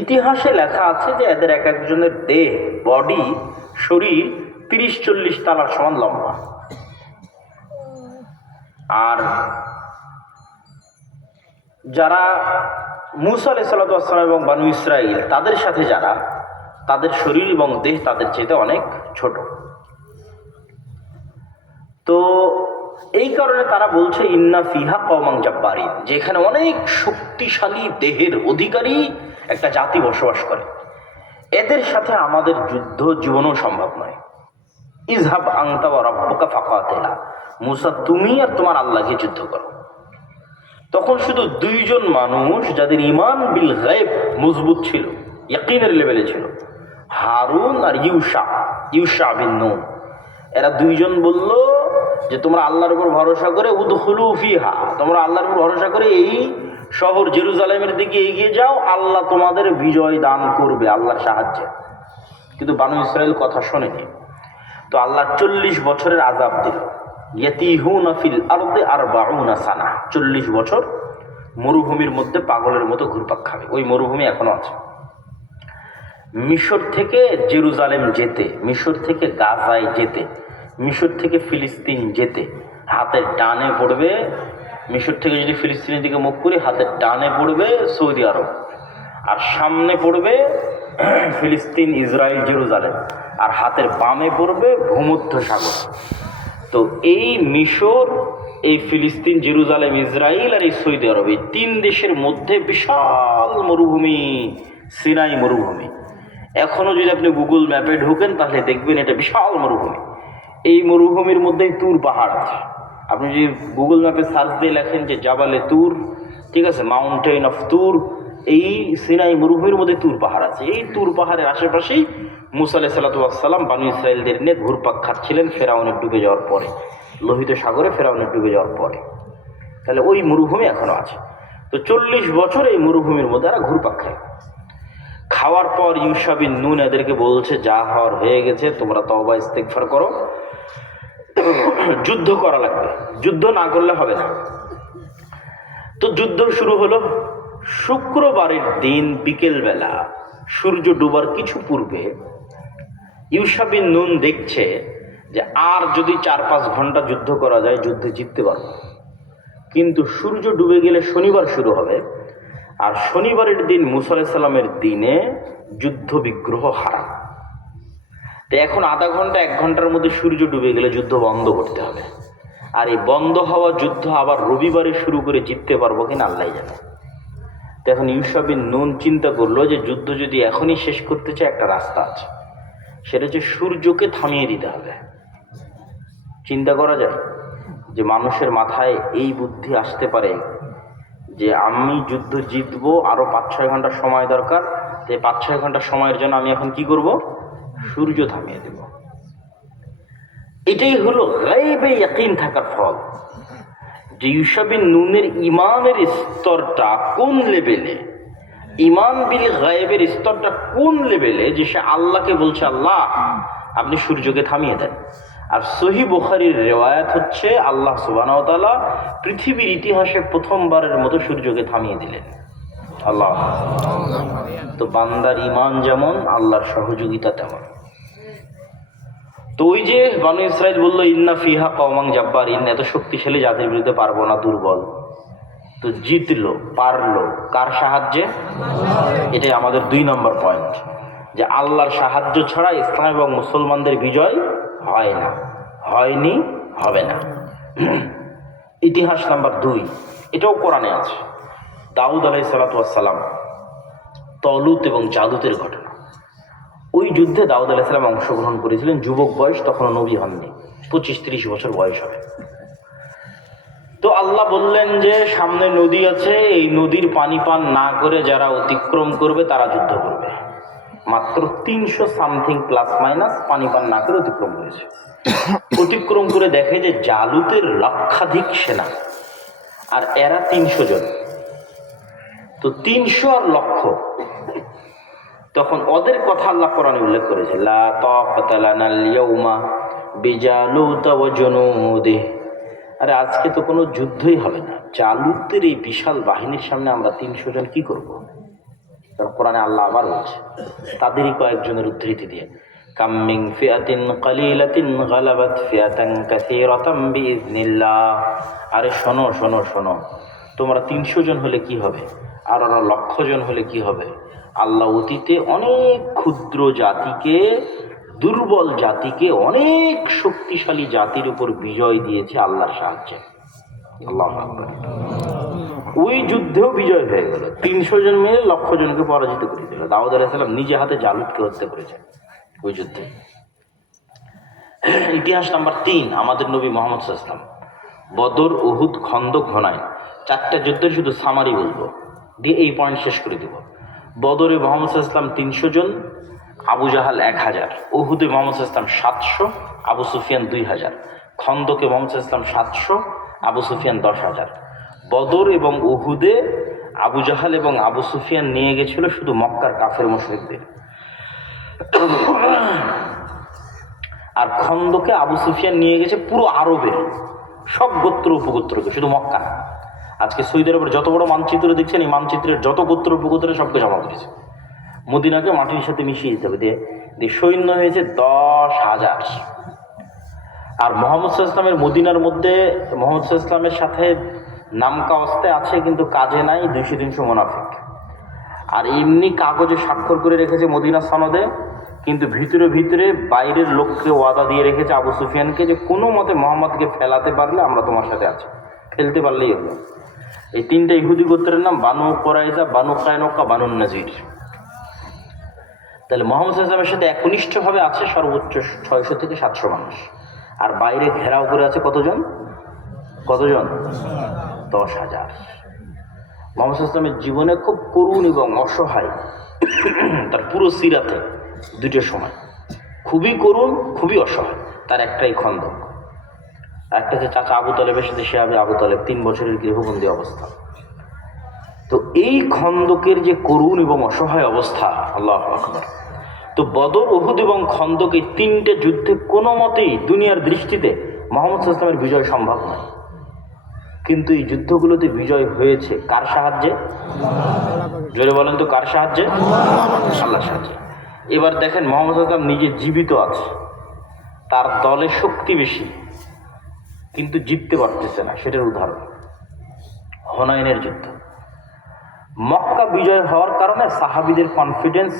ইতিহাসে লেখা আছে যে এদের এক একজনের দেহ, বডি, শরীর 30-40 তালার সমান লম্বা। আর যারা মুসা আলাইহিস সালাতু ওয়াস সালাম এবং বানু ইসরাইল, তাদের সাথে যারা, তাদের শরীর এবং দেহ তাদের চেয়ে অনেক ছোট। তো এই কারণে তারা বলছে ইন্না ফিহা কওমান জাব্বারিন, যে এখানে অনেক শক্তিশালী দেহের অধিকারী একটা জাতি বসবাস করে, এদের সাথে আমাদের যুদ্ধ জীবনও সম্ভব নয়। ইযহাব আনতা ওয়া রাব্বুকা ফাকাতিলা, মুসা তুমি আর তোমার আল্লাহ গিয়ে যুদ্ধ করো। তখন শুধু 2 জন মানুষ যাদের ঈমান বিল গায়ব মজবুত ছিল, ইয়াকিনের লেভেলে ছিল, হারুন আর ইউশা বিন নূন। এরা 2 জন বলল যে তোমরা আল্লাহর উপর ভরসা করে উদখুলু ফিহা, তোমরা আল্লাহর উপর ভরসা করে এই শহর জেরুজালেমের দিকে এগিয়ে যাও, আল্লাহ তোমাদের বিজয় দান করবে আল্লাহর সাহায্যে। কিন্তু বানু ইসরাইল কথা শোনেনি। তো আল্লাহ 40 বছরের আযাব দিল। ইয়াতিহুনা ফিল আরদি 40 সানা, 40 বছর মরুভূমির মধ্যে পাগলের মতো ঘুরপাক খাবে। ওই মরুভূমি এখনো আছে। মিশর থেকে জেরুজালেম যেতে, মিশর থেকে গাজায় যেতে, মিশর থেকে ফিলিস্তিন যেতে হাতের ডানে পড়বে, মিশর থেকে যদি ফিলিস্তিনের দিকে মুখ করি হাতের ডানে পড়বে সৌদি আরব, আর সামনে পড়বে ফিলিস্তিন, ইসরায়েল, জেরুজালেম, আর হাতের বামে পড়বে ভূমধ্য সাগর। তো এই মিশর, এই ফিলিস্তিন, জেরুজালেম, ইসরায়েল আর এই সৌদি আরব, এই 3 দেশের মধ্যে বিশাল মরুভূমি, সিনাই মরুভূমি। এখনও যদি আপনি গুগল ম্যাপে ঢোকেন তাহলে দেখবেন এটা বিশাল মরুভূমি। এই মরুভূমির মধ্যেই তুর পাহাড় আছে। আপনি যদি গুগল ম্যাপে সার্চ দিয়ে লেখেন যে জাবালে তুর, ঠিক আছে, মাউন্টেন অফ তুর, এই সিনাই মরুভূমির মধ্যে তুর পাহাড় আছে। এই তুর পাহাড়ের আশেপাশেই মুসা আলাইহিস সালাতু ওয়াস সালাম বানু ইসরায়েলদের নিয়ে ঘুরপাক খাচ্ছিলেন ফেরাউনের ডুবে যাওয়ার পরে, লোহিত সাগরে ফেরাউনের ডুবে যাওয়ার পরে। তাহলে ওই মরুভূমি এখনো আছে। তো 40 বছর এই মরুভূমির মধ্যে এরা ঘুরপাক খায়। খাওয়ার পর ইউশা বিন নুন এদেরকে বলছে যা হওয়ার হয়ে গেছে, তোমরা তওবা ইস্তেগফার করো, যুদ্ধ করা লাগবে, যুদ্ধ না করলে হবে না। তো যুদ্ধ শুরু হলো। শুক্রবারের দিন বিকেলবেলা সূর্য ডুবার কিছু পূর্বে ইউশা বিন নুন দেখছে যে আর যদি 4-5 ঘন্টা যুদ্ধ করা যায় যুদ্ধে জিততে পারব, কিন্তু সূর্য ডুবে গেলে শনিবার শুরু হবে, আর শনিবারের দিন মুসা আলাইহিস সালামের দিনে যুদ্ধ বিগ্রহ হারাম। তো এখন আধা ঘন্টা 1 ঘন্টার মধ্যে সূর্য ডুবে গেলে যুদ্ধ বন্ধ করতে হবে। আর এই বন্ধ হওয়া যুদ্ধ আবার রবিবারে শুরু করে জিততে পারবো কিনা আল্লাহ জানে। তো এখন ইউশা বিন নুন চিন্তা করলো যে যুদ্ধ যদি এখনই শেষ করতে চায় একটা রাস্তা আছে, সেটা হচ্ছে সূর্যকে থামিয়ে দিতে হবে। চিন্তা করা যায় যে মানুষের মাথায় এই বুদ্ধি আসতে পারে যে আমি যুদ্ধ জিতবো, আরো 5-6 ঘন্টা সময় দরকার, তো 5-6 ঘন্টা সময়ের জন্য আমি এখন কি করব, সূর্য থামিয়ে দেব। এটাই হলো গায়বে ইয়াকিন থাকার ফল, যে ইউশা বিন নুনের ইমানের স্তরটা কোন লেভেলে, ইমান বিল গায়বের স্তরটা কোন লেভেলে, যে সে আল্লাহকে বলছে আল্লাহ আপনি সূর্যকে থামিয়ে দেন। আর সহিহ বুখারীর রিওয়ায়াত হচ্ছে আল্লাহ সুবহানাহু ওয়া তাআলা পৃথিবীর ইতিহাসে প্রথমবারের মতো সূর্যকে থামিয়ে দিলেন। আল্লাহ, তো বান্দার ইমান যেমন আল্লাহর সহযোগিতা তেমন। তো ওই যে বানু ইসরাইল বললো ইন্না ফিহা কওমান জাব্বারিন, এত শক্তিশালী জাতির বিরুদ্ধে পারবো না, দুর্বল। তো জিতলো, পারলো কার সাহায্যে? এটাই আমাদের 2 নম্বর পয়েন্ট, যে আল্লাহর সাহায্য ছাড়া ইসলাম এবং মুসলমানদের বিজয় হয় না, হয়নি, হবে না। ইতিহাস নাম্বার 2, এটাও কোরআনে আছে। দাউদ আলাইহিস সালাতু ওয়াস সালাম, তলুত এবং জালুতের ঘটনা। ওই যুদ্ধে দাউদ আলাইহিস সালাম অংশগ্রহণ করেছিলেন, যুবক বয়স, তখনও নবী হননি, 25-30 বছর বয়স হবে। তো আল্লাহ বললেন যে সামনে নদী আছে, এই নদীর পানি পান না করে যারা অতিক্রম করবে তারা যুদ্ধ করবে। মাত্র 300 সামথিং প্লাস মাইনাস পানি পান না করে অতিক্রম করেছে। অতিক্রম করে দেখে যে জালুতের লক্ষাধিক সেনা, আর এরা 300 জন। তো 300 আর লক্ষ, তখন ওদের কথা আল্লাহ কোরআনে উল্লেখ করেছে, লা তাকাতা লানাল ইয়াউমা বিজালুতা ওয়া জুনুদিহি। আরে আজকে তো কোনো যুদ্ধই হবে না, জালুতের এই বিশাল বাহিনীর সামনে আমরা 300 জন কি করব? কারণ কোরআনে আল্লাহ আবার বলছে তাদেরই কয়েকজনের উদ্ধৃতি দিয়ে, কাম মিন ফিআতিন কালিলাতিন গালাবাত ফিআতান কাসীরাতাম বিইজনিল্লাহ। আরে শোনো শোনো শোনো, তোমরা 300 জন হলে কি হবে, আর ওরা 1,00,000 জন হলে কি হবে? আল্লাহ অতীতে অনেক ক্ষুদ্র জাতিকে, দুর্বল জাতিকে অনেক শক্তিশালী জাতির উপর বিজয় দিয়েছে আল্লাহর সাহায্যে। আল্লাহু আকবার। ওই যুদ্ধেও বিজয় হয়ে গেল, 300 জন মিলে 1,00,000 জনকে পরাজিত করে দিল। দাউদ আলাইহিস সালাম নিজে হাতে জালুতকে হত্যা করেছেন ওই যুদ্ধে। ইতিহাস নাম্বার 3, আমাদের নবী মুহাম্মদ সাল্লাল্লাহু আলাইহি ওয়াসাল্লাম, বদর, উহুদ, খন্দক, হুনাইন, 4টা যুদ্ধের শুধু সামারি বলবো, দিয়ে এই পয়েন্ট শেষ করে দেব। বদরে মুহাম্মদ সাল্লাল্লাহু আলাইহি ওয়াসাল্লাম 300 জন, আবু জাহাল 1000, উহুদে মুহাম্মদ সাল্লাল্লাহু আলাইহি ওয়াসাল্লাম 700, আবু সুফিয়ান 2000, খন্দকে মুহাম্মদ সাল্লাল্লাহু আলাইহি ওয়াসাল্লাম 700, আবু সুফিয়ান 10,000। বদর এবং উহুদে আবু জাহাল এবং আবু সুফিয়ান নিয়ে গেছিল শুধু মক্কার কাফের মুশরিকদের, আর খন্দকে আবু সুফিয়ান নিয়ে গেছে পুরো আরবের সব গোত্র উপগোত্রকে, শুধু মক্কা না। আজকে সৌদি আরবের যত বড় মানচিত্র দেখছেন, এই মানচিত্রের যত গোত্র উপগোত্রে সবকে জমা করেছে। মদিনাকে মাটির সাথে মিশিয়ে দিতে হবে। দিয়ে সৈন্য হয়েছে 10,000। আর মোহাম্মদ সাল্লাল্লাহু আলাইহি ওয়াসাল্লামের মদিনার মধ্যে মোহাম্মদ সাল্লাল্লাহু আলাইহি ওয়াসাল্লামের সাথে নামকা অবস্থায় আছে, কিন্তু কাজে নাই 200-300 মুনাফিক। আর এমনি কাগজে স্বাক্ষর করে রেখেছে মদিনা সনদে, কিন্তু ভিতরে ভিতরে বাইরের লোককে ওয়াদা দিয়ে রেখেছে আবু সুফিয়ানকে যে কোনো মতে মোহাম্মদকে ফেলাতে পারলে আমরা তোমার সাথে আছি, ফেলতে পারলেই হলো। এই 3টা ইহুদি গোত্রের নাম বানু কুরাইজা, বানু কায়নুকা, বানু নাজির। তাহলে মোহাম্মদ সাল্লাল্লাহু আলাইহি ওয়াসাল্লামের সাথে একনিষ্ঠভাবে আছে সর্বোচ্চ 600 থেকে 700 মানুষ। আর বাইরে ঘেরাও করে আছে কতজন? 10,000। মোহাম্মদ সাল্লাল্লাহু আলাইহি ওয়াসাল্লামের জীবনে খুব করুণ এবং অসহায়, তার পুরো সিরাতে 2টা সময় খুবই করুণ, খুবই অসহায়। তার একটাই খন্দক, একটা যে চাচা আবু তালেবের সাথে সে হবে আবু তালেব, 3 বছরের গৃহবন্দী অবস্থা। তো এই খন্দকের যে করুণ এবং অসহায় অবস্থা, আল্লাহু আকবার। তো বদর, উহুদ এবং খন্দক, এই 3টে যুদ্ধে কোনো মতেই দুনিয়ার দৃষ্টিতে মোহাম্মদ সাল্লাল্লাহু আলাইহি ওয়াসাল্লামের বিজয় সম্ভব নয়। কিন্তু এই যুদ্ধগুলোতে বিজয় হয়েছে কার সাহায্যে? জোরে বলেন তো, কার সাহায্যে? আল্লাহর সাহায্যে। এবার দেখেন মোহাম্মদ সাল্লাল্লাহু আলাইহি ওয়াসাল্লাম নিজে জীবিত আছে, তার দলে শক্তি বেশি, কিন্তু জিততে পারতেছে না। সেটার উদাহরণ হুনাইনের যুদ্ধ। মক্কা বিজয় হওয়ার কারণে সাহাবীদের কনফিডেন্স,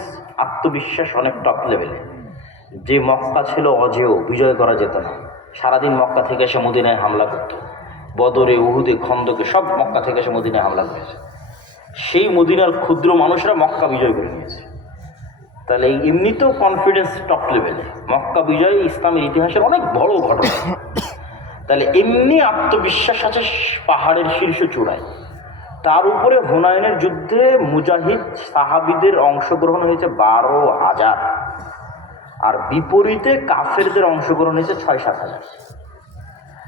আত্মবিশ্বাস অনেক টপ লেভেলে। যে মক্কা ছিল অজেয়, বিজয় করা যেত না, সারাদিন মক্কা থেকে এসে মদিনায় হামলা করত। বদরে, উহুদে, খন্দকে সব মক্কা থেকে এসে মদিনায় হামলা করেছে। সেই মদিনার ক্ষুদ্র মানুষরা মক্কা বিজয় করে নিয়েছে। তাহলে এমনিতেও কনফিডেন্স টপ লেভেলে। মক্কা বিজয় ইসলামের ইতিহাসের অনেক বড় ঘটনা। তাহলে এমনি আত্মবিশ্বাস আছে পাহাড়ের শীর্ষ চূড়ায়। তার উপরে হুনাইনের যুদ্ধে মুজাহিদ সাহাবীদের অংশগ্রহণ হয়েছে 12,000, আর বিপরীতে কাফেরদের অংশগ্রহণ হয়েছে 6-7,000।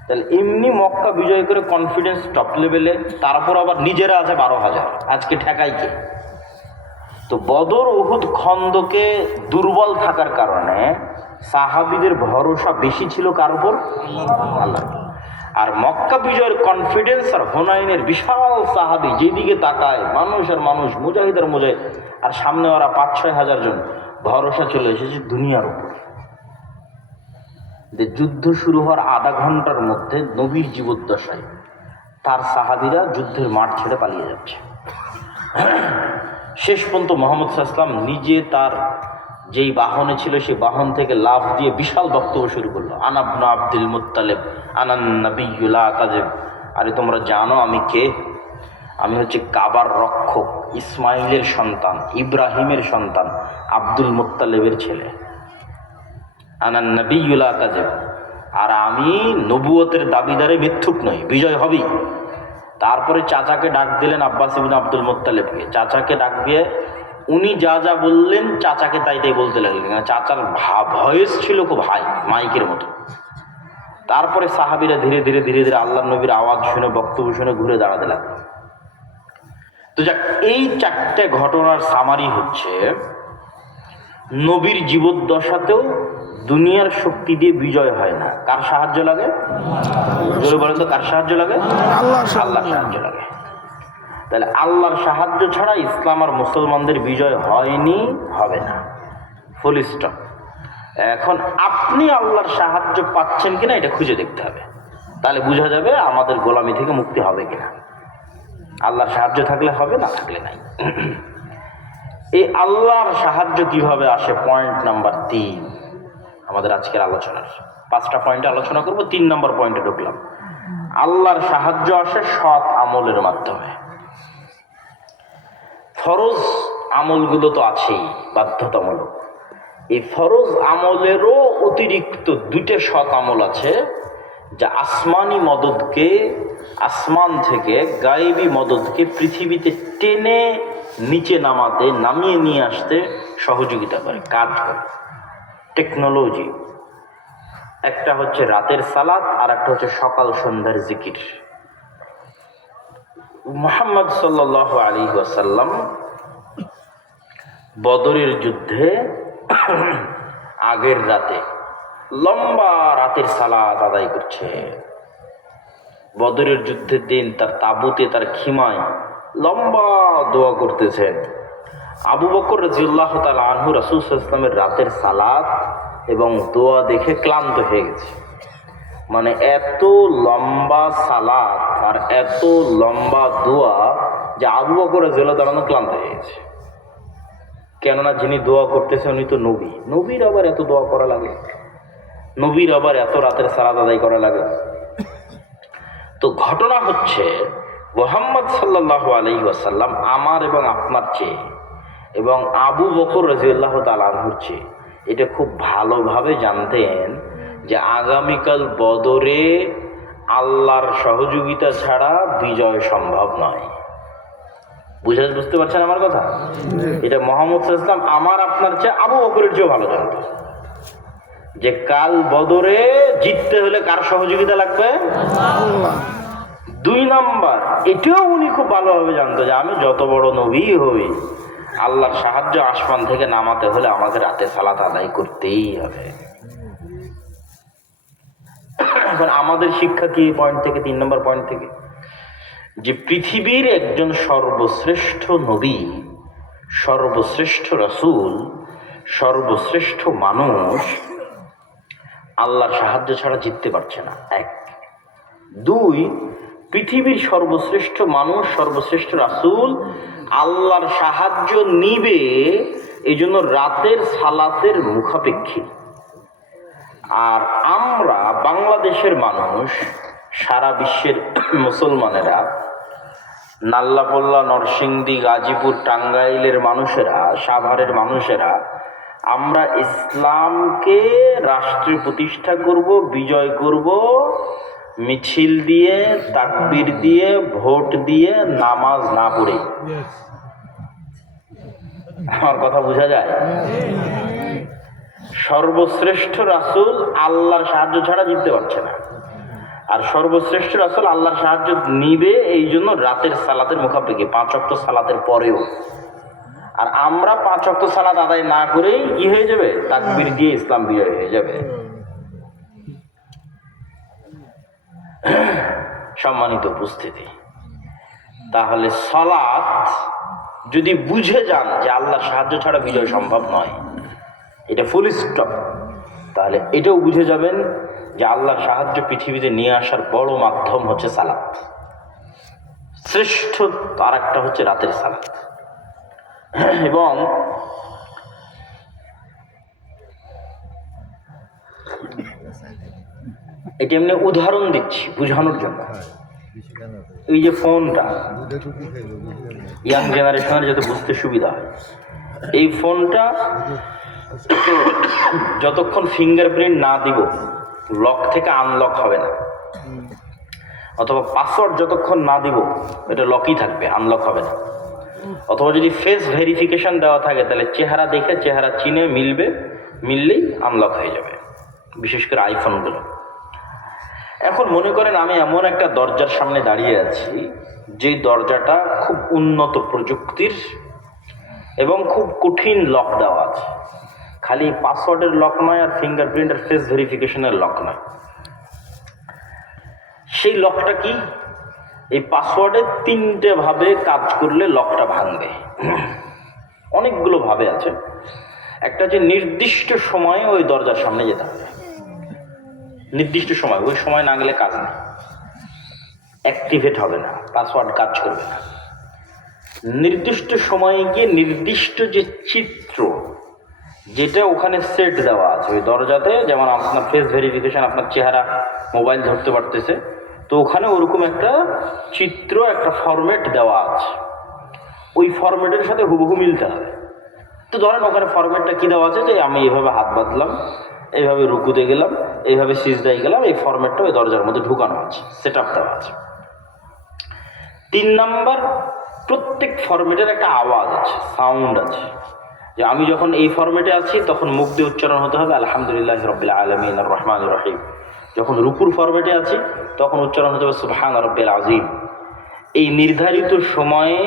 তাহলে এমনি মক্কা বিজয় করে কনফিডেন্স টপ লেভেলে, তারপর আবার নিজেরা আছে 12,000। আজকে ঠেকাই কে? তো বদর, উহুদ, খন্দকে দুর্বল থাকার কারণে সাহাবীদের ভরসা বেশি ছিল কার উপর? আল্লাহ। আর মক্কা বিজয়ের কনফিডেন্স আর হুনাইনের বিশাল সাহাবী, যেদিকে তাকায় মানুষ আর মানুষ, মুজাহিদ আর মুজাহিদ, আর সামনে ওরা 5-6 হাজার জন, ভরসা চলে এসেছে দুনিয়ার উপর। যে যুদ্ধ শুরু হওয়ার আধা ঘন্টার মধ্যে নবীর জীবদ্দশায় তার সাহাবীরা যুদ্ধের মাঠ ছেড়ে পালিয়ে যাচ্ছে। শেষ পর্যন্ত মোহাম্মদ সাল্লাল্লাহু আলাইহি ওয়াসাল্লাম নিজে তার যেই বাহনে ছিল সেই বাহন থেকে লাফ দিয়ে বিশাল বক্তব্য শুরু করলো, আনা ইবনু আব্দুল মুত্তালিব আনান নবিয়্যু লা কাযিব। আরে তোমরা জানো আমি কে? আমি হচ্ছে কাবার রক্ষক, ইসমাইলের সন্তান, ইব্রাহিমের সন্তান, আব্দুল মুত্তালিবের ছেলে। আনান নবিয়্যু লা কাযিব। আর আমি নবুয়তের দাবিদারে মিথ্যুক নই, বিজয় হবেই। তারপরে চাচাকে ডাক দিলেন, আব্বাস ইবনে আব্দুল মুত্তালিবকে। চাচাকে ডাক দিয়ে উনি যা যা বললেন চাচাকে তাই তাই বলতে লাগলেন। চাচার ভয়েস ছিল খুব হাই, মাইকের মতো। তারপরে সাহাবীরা ধীরে ধীরে ধীরে ধীরে আল্লাহ নবীর আওয়াজ শুনে, বক্তব্য শুনে ঘুরে দাঁড়াতে লাগলো। তো যাক, এই 4টে ঘটনার সামারি হচ্ছে নবীর জীবদ্দশাতেও দুনিয়ার শক্তি দিয়ে বিজয় হয় না। কার সাহায্য লাগে? জোরে বলেন তো, কার সাহায্য লাগে? আল্লাহর সাহায্য লাগে। তাহলে আল্লাহর সাহায্য ছাড়া ইসলাম আর মুসলমানদের বিজয় হয়নি, হবে না, ফুল স্টপ। এখন আপনি আল্লাহর সাহায্য পাচ্ছেন কিনা এটা খুঁজে দেখতে হবে, তাহলে বোঝা যাবে আমাদের গোলামি থেকে মুক্তি হবে কিনা। আল্লাহর সাহায্য থাকলে হবে, না থাকলে নাই। এই আল্লাহর সাহায্য কিভাবে আসে? পয়েন্ট নাম্বার 3 আমাদের আজকের আলোচনার। 5টা পয়েন্টে আলোচনা করব, 3 নম্বর পয়েন্টে ঢুকলাম। আল্লাহর সাহায্য আসে সৎ আমলের মাধ্যমে। ফরজ আমলগুলো তো আছেই, বাধ্যতামূলক। এই ফরজ আমলেরও অতিরিক্ত 2টে সৎ আমল আছে, যা আসমানি মদদকে, আসমান থেকে গায়েবী মদদকে পৃথিবীতে টেনে নিচে নামাতে, নামিয়ে নিয়ে আসতে সহযোগিতা করে, কাজ করে, টেকনোলজি। একটা হচ্ছে রাতের সালাত, আর একটা হচ্ছে সকাল সন্ধ্যার জিকির। মুহাম্মদ সাল্লাল্লাহু আলাইহি ওয়াসাল্লাম বদরের যুদ্ধে আগের রাতে লম্বা রাতের সালাত আদায় করছে। বদরের যুদ্ধের দিন তার তাঁবুতে, তার খিমায় লম্বা দোয়া করতেছেন। আবু বকর রাদিয়াল্লাহু তাআলা আনহু রাসূল সাল্লাল্লাহু আলাইহি ওয়াসাল্লামের রাতের সালাত এবং দোয়া দেখে ক্লান্ত হয়ে গেছে। মানে এত লম্বা সালাত আর এত লম্বা দোয়া যে আবু বকর রাদিয়াল্লাহু তাআলা আনহু ক্লান্ত হয়ে গেছে। কেননা যিনি দোয়া করতেছে উনি তো নবী, নবীর আবার এত দোয়া করা লাগে, নবীর আবার এত রাতের সালাত আদায় করা লাগে। তো ঘটনা হচ্ছে মুহাম্মদ সাল্লাল্লাহু আলাইহি ওয়াসাল্লাম আমার এবং আপনার চেয়ে এবং আবু বকর রাদিয়াল্লাহু তাআলা আনহুর চেয়ে এটা খুব ভালোভাবে জানতেন যে আগামীকাল বদরে আল্লাহর সহযোগিতা ছাড়া বিজয় সম্ভব নয়। বুঝতে পারছেন আমার কথা? এটা মুহাম্মদ সাল্লাল্লাহু আলাইহি ওয়াসাল্লাম আমার আপনার চেয়ে আবু বকরের চেয়েও ভালো জানত যে কাল বদরে জিততে হলে কার সহযোগিতা লাগবে? দুই নাম্বার, এটাও উনি খুব ভালোভাবে জানতো যে আমি যত বড় নবী হই, আল্লাহর সাহায্য আসমান থেকে নামাতে হলে আমাকে রাতে সালাত আদায় করতেই হবে। এখন আমাদের শিক্ষা কি এই পয়েন্ট থেকে, 3 নম্বর পয়েন্ট থেকে, যে পৃথিবীর একজন সর্বশ্রেষ্ঠ নবী, সর্বশ্রেষ্ঠ রাসূল, সর্বশ্রেষ্ঠ মানুষ আল্লাহর সাহায্য ছাড়া জিততে পারছে না। 1, 2, পৃথিবীর সর্বশ্রেষ্ঠ মানুষ, সর্বশ্রেষ্ঠ রাসূল আল্লাহর সাহায্য নিবে এই জন্য রাতের সালাতের মুখাপেক্ষী। আর আমরা বাংলাদেশের মানুষ, সারা বিশ্বের মুসলমানেরা, নাল্লাপল্লা, নরসিংদী, গাজীপুর, টাঙ্গাইলের মানুষেরা, সাভারের মানুষেরা, আমরা ইসলামকে রাষ্ট্রে প্রতিষ্ঠা করব, বিজয় করব মিছিল দিয়ে, তাকবীর দিয়ে, ভোট দিয়ে, নামাজ না পড়ে। আমার কথা বোঝা যায়? সর্বশ্রেষ্ঠ রাসূল আল্লাহর সাহায্য ছাড়া জিততে পারছে না, আর সর্বশ্রেষ্ঠ রাসূল আল্লাহর সাহায্য নিবে এই জন্য রাতের সালাতের মুখাপেক্ষি, 5 ওয়াক্ত সালাতের পরেও। আর আমরা 5 ওয়াক্ত সালাত আদায় না করেই কি হয়ে যাবে? তাকবীর দিয়ে ইসলাম বিজয় হয়ে যাবে। সম্মানিত উপস্থিতি, তাহলে সালাত যদি বুঝে যান যে আল্লাহর সাহায্য ছাড়া বিজয় সম্ভব নয়, এটা ফুল স্টপ, তাহলে এটাও বুঝে যাবেন যে আল্লাহর সাহায্য পৃথিবীতে নিয়ে আসার বড় মাধ্যম হচ্ছে সালাত। শ্রেষ্ঠ আর একটা হচ্ছে রাতের সালাত। এবং এটা এমনি উদাহরণ দিচ্ছি বোঝানোর জন্য। এই যে ফোনটা, ইয়াং জেনারেশনের যাতে বুঝতে সুবিধা হয়, এই ফোনটা যতক্ষণ ফিঙ্গারপ্রিন্ট না দিব লক থেকে আনলক হবে না, অথবা পাসওয়ার্ড যতক্ষণ না দিব এটা লকই থাকবে, আনলক হবে না। অথবা যদি ফেস ভেরিফিকেশন দেওয়া থাকে তাহলে চেহারা দেখে, চেহারা চিনে মিললেই আনলক হয়ে যাবে, বিশেষ করে আইফোনগুলো। এখন মনে করেন আমি এমন একটা দরজার সামনে দাঁড়িয়ে আছি, যে দরজাটা খুব উন্নত প্রযুক্তির এবং খুব কঠিন লক দেওয়া আছে। খালি পাসওয়ার্ডের লক নয়, আর ফিঙ্গারপ্রিন্ট আর ফেস ভেরিফিকেশনের লক নয়। সেই লকটা কি? এই পাসওয়ার্ডে 3টে ভাবে কাজ করলে লকটা ভাঙবে। অনেকগুলো ভাবে আছে। একটা যে নির্দিষ্ট সময়ে ওই দরজার সামনে যেতে হবে, নির্দিষ্ট সময়, ওই সময় না গেলে কাজ নেই, অ্যাক্টিভেট হবে না, পাসওয়ার্ড কাজ করবে না। নির্দিষ্ট সময়ে গিয়ে নির্দিষ্ট যে চিত্র যেটা ওখানে সেট দেওয়া আছে ওই দরজাতে, যেমন আপনার ফেস ভেরিফিকেশন, আপনার চেহারা মোবাইল ধরতে পারতেছে, তো ওখানে ওরকম একটা চিত্র, একটা ফরম্যাট দেওয়া আছে, ওই ফরম্যাটের সাথে হুবহু মিলতে হবে। তো ধরেন ওখানে ফরম্যাটটা কী দেওয়া আছে, যে আমি এইভাবে হাত বাঁধলাম, এইভাবে রুকুতে গেলাম, এইভাবে সিজদায় গেলাম, এই ফরম্যাটটা ওই দরজার মধ্যে ঢুকানো আছে, সেট আপ দেওয়া আছে। 3 নাম্বার, প্রত্যেক ফরম্যাটের একটা আওয়াজ আছে, সাউন্ড আছে, যে আমি যখন এই ফরম্যাটে আছি তখন মুখ দিয়ে উচ্চারণ হতে হবে আলহামদুলিল্লাহ রাব্বিল আলামিন আর রহমানির রহিম। যখন রুকুর ফরম্যাটে আছি তখন উচ্চারণ হতে হবে সুবহান রাব্বিল আযীম। এই নির্ধারিত সময়ে,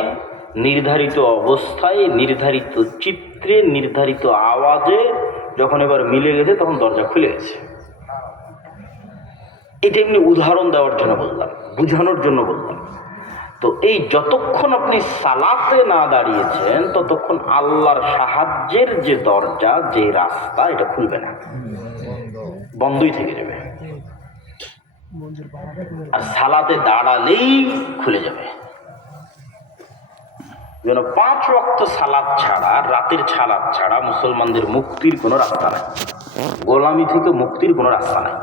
নির্ধারিত অবস্থায়, নির্ধারিত চিত্রে, নির্ধারিত আওয়াজে যখন এবার মিলে গেছে তখন দরজা খুলে গেছে। এটা এমনি উদাহরণ দেওয়ার জন্য বললাম, বুঝানোর জন্য বললাম। তো এই যতক্ষণ আপনি সালাতে না দাঁড়িয়েছেন ততক্ষণ আল্লাহর সাহায্যের যে দরজা, যে রাস্তা, এটা খুলবে না, বন্ধই থেকে যাবে। আর সালাতে দাঁড়ালেই খুলে যাবে। যেন 5 ওয়াক্ত সালাত ছাড়া, রাতের সালাত ছাড়া মুসলমানদের মুক্তির কোনো রাস্তা নাই, গোলামি থেকে মুক্তির কোনো রাস্তা নাই।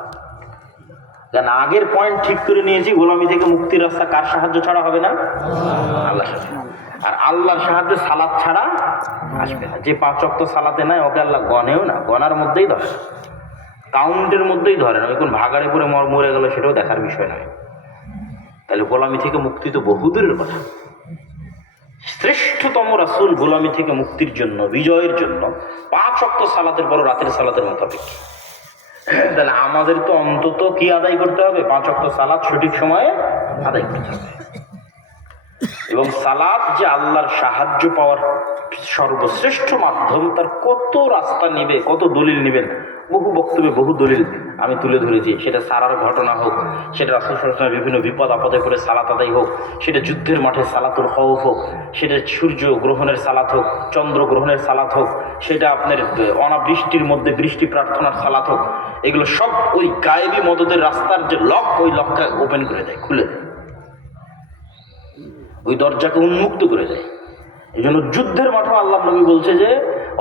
কারণ আগের পয়েন্ট ঠিক করে নিয়েছি, গোলামি থেকে মুক্তির রাস্তা কার সাহায্য ছাড়া হবে না? আল্লাহ সাহায্য। আর আল্লাহর সাহায্য সালাত ছাড়া আসবে না। যে 5 ওয়াক্ত সালাতে নাই ওকে আল্লাহ গনেও না, গনার মধ্যেই ধরে, কাউন্টের মধ্যেই ধরে না। ওই কোন ভাগাড়ে পরে মরে গেল সেটাও দেখার বিষয় নয়। তাহলে গোলামি থেকে মুক্তি তো বহুদূরের কথা। শ্রেষ্ঠতম রাসূল গোলামি থেকে মুক্তির জন্য, বিজয়ের জন্য 5 ওয়াক্ত সালাতের পর রাতের সালাতের মোতাবেক। তাহলে আমাদের তো অন্তত কি আদায় করতে হবে? 5 ওয়াক্ত সালাত সঠিক সময়ে আদায় করতে হবে। এবং সালাত যে আল্লাহর সাহায্য পাওয়ার সর্বশ্রেষ্ঠ মাধ্যম, তার কত রাস্তা নিবে, কত দলিল নিবেন, বহু বক্তব্যে বহু দলিল আমি তুলে ধরেছি। সেটা সারার ঘটনা হোক, সেটা রাসূল সাল্লাল্লাহু আলাইহি ওয়াসাল্লাম বিভিন্ন বিপদ আপদে পড়ে সালাত আদায় হোক, সেটা যুদ্ধের মাঠে সালাতুল খৌফ হোক, সেটা সূর্য গ্রহণের সালাত হোক, চন্দ্র গ্রহণের সালাত হোক, সেটা আপনার অনাবৃষ্টির মধ্যে বৃষ্টি প্রার্থনার সালাত হোক, এগুলো সব ওই গায়েবী মদদের রাস্তার যে লক, ওই লকটা ওপেন করে দেয়, খুলে দেয়, ওই দরজাকে উন্মুক্ত করে দেয়। এই জন্য যুদ্ধের মাঠে আল্লাহ নবী বলছে যে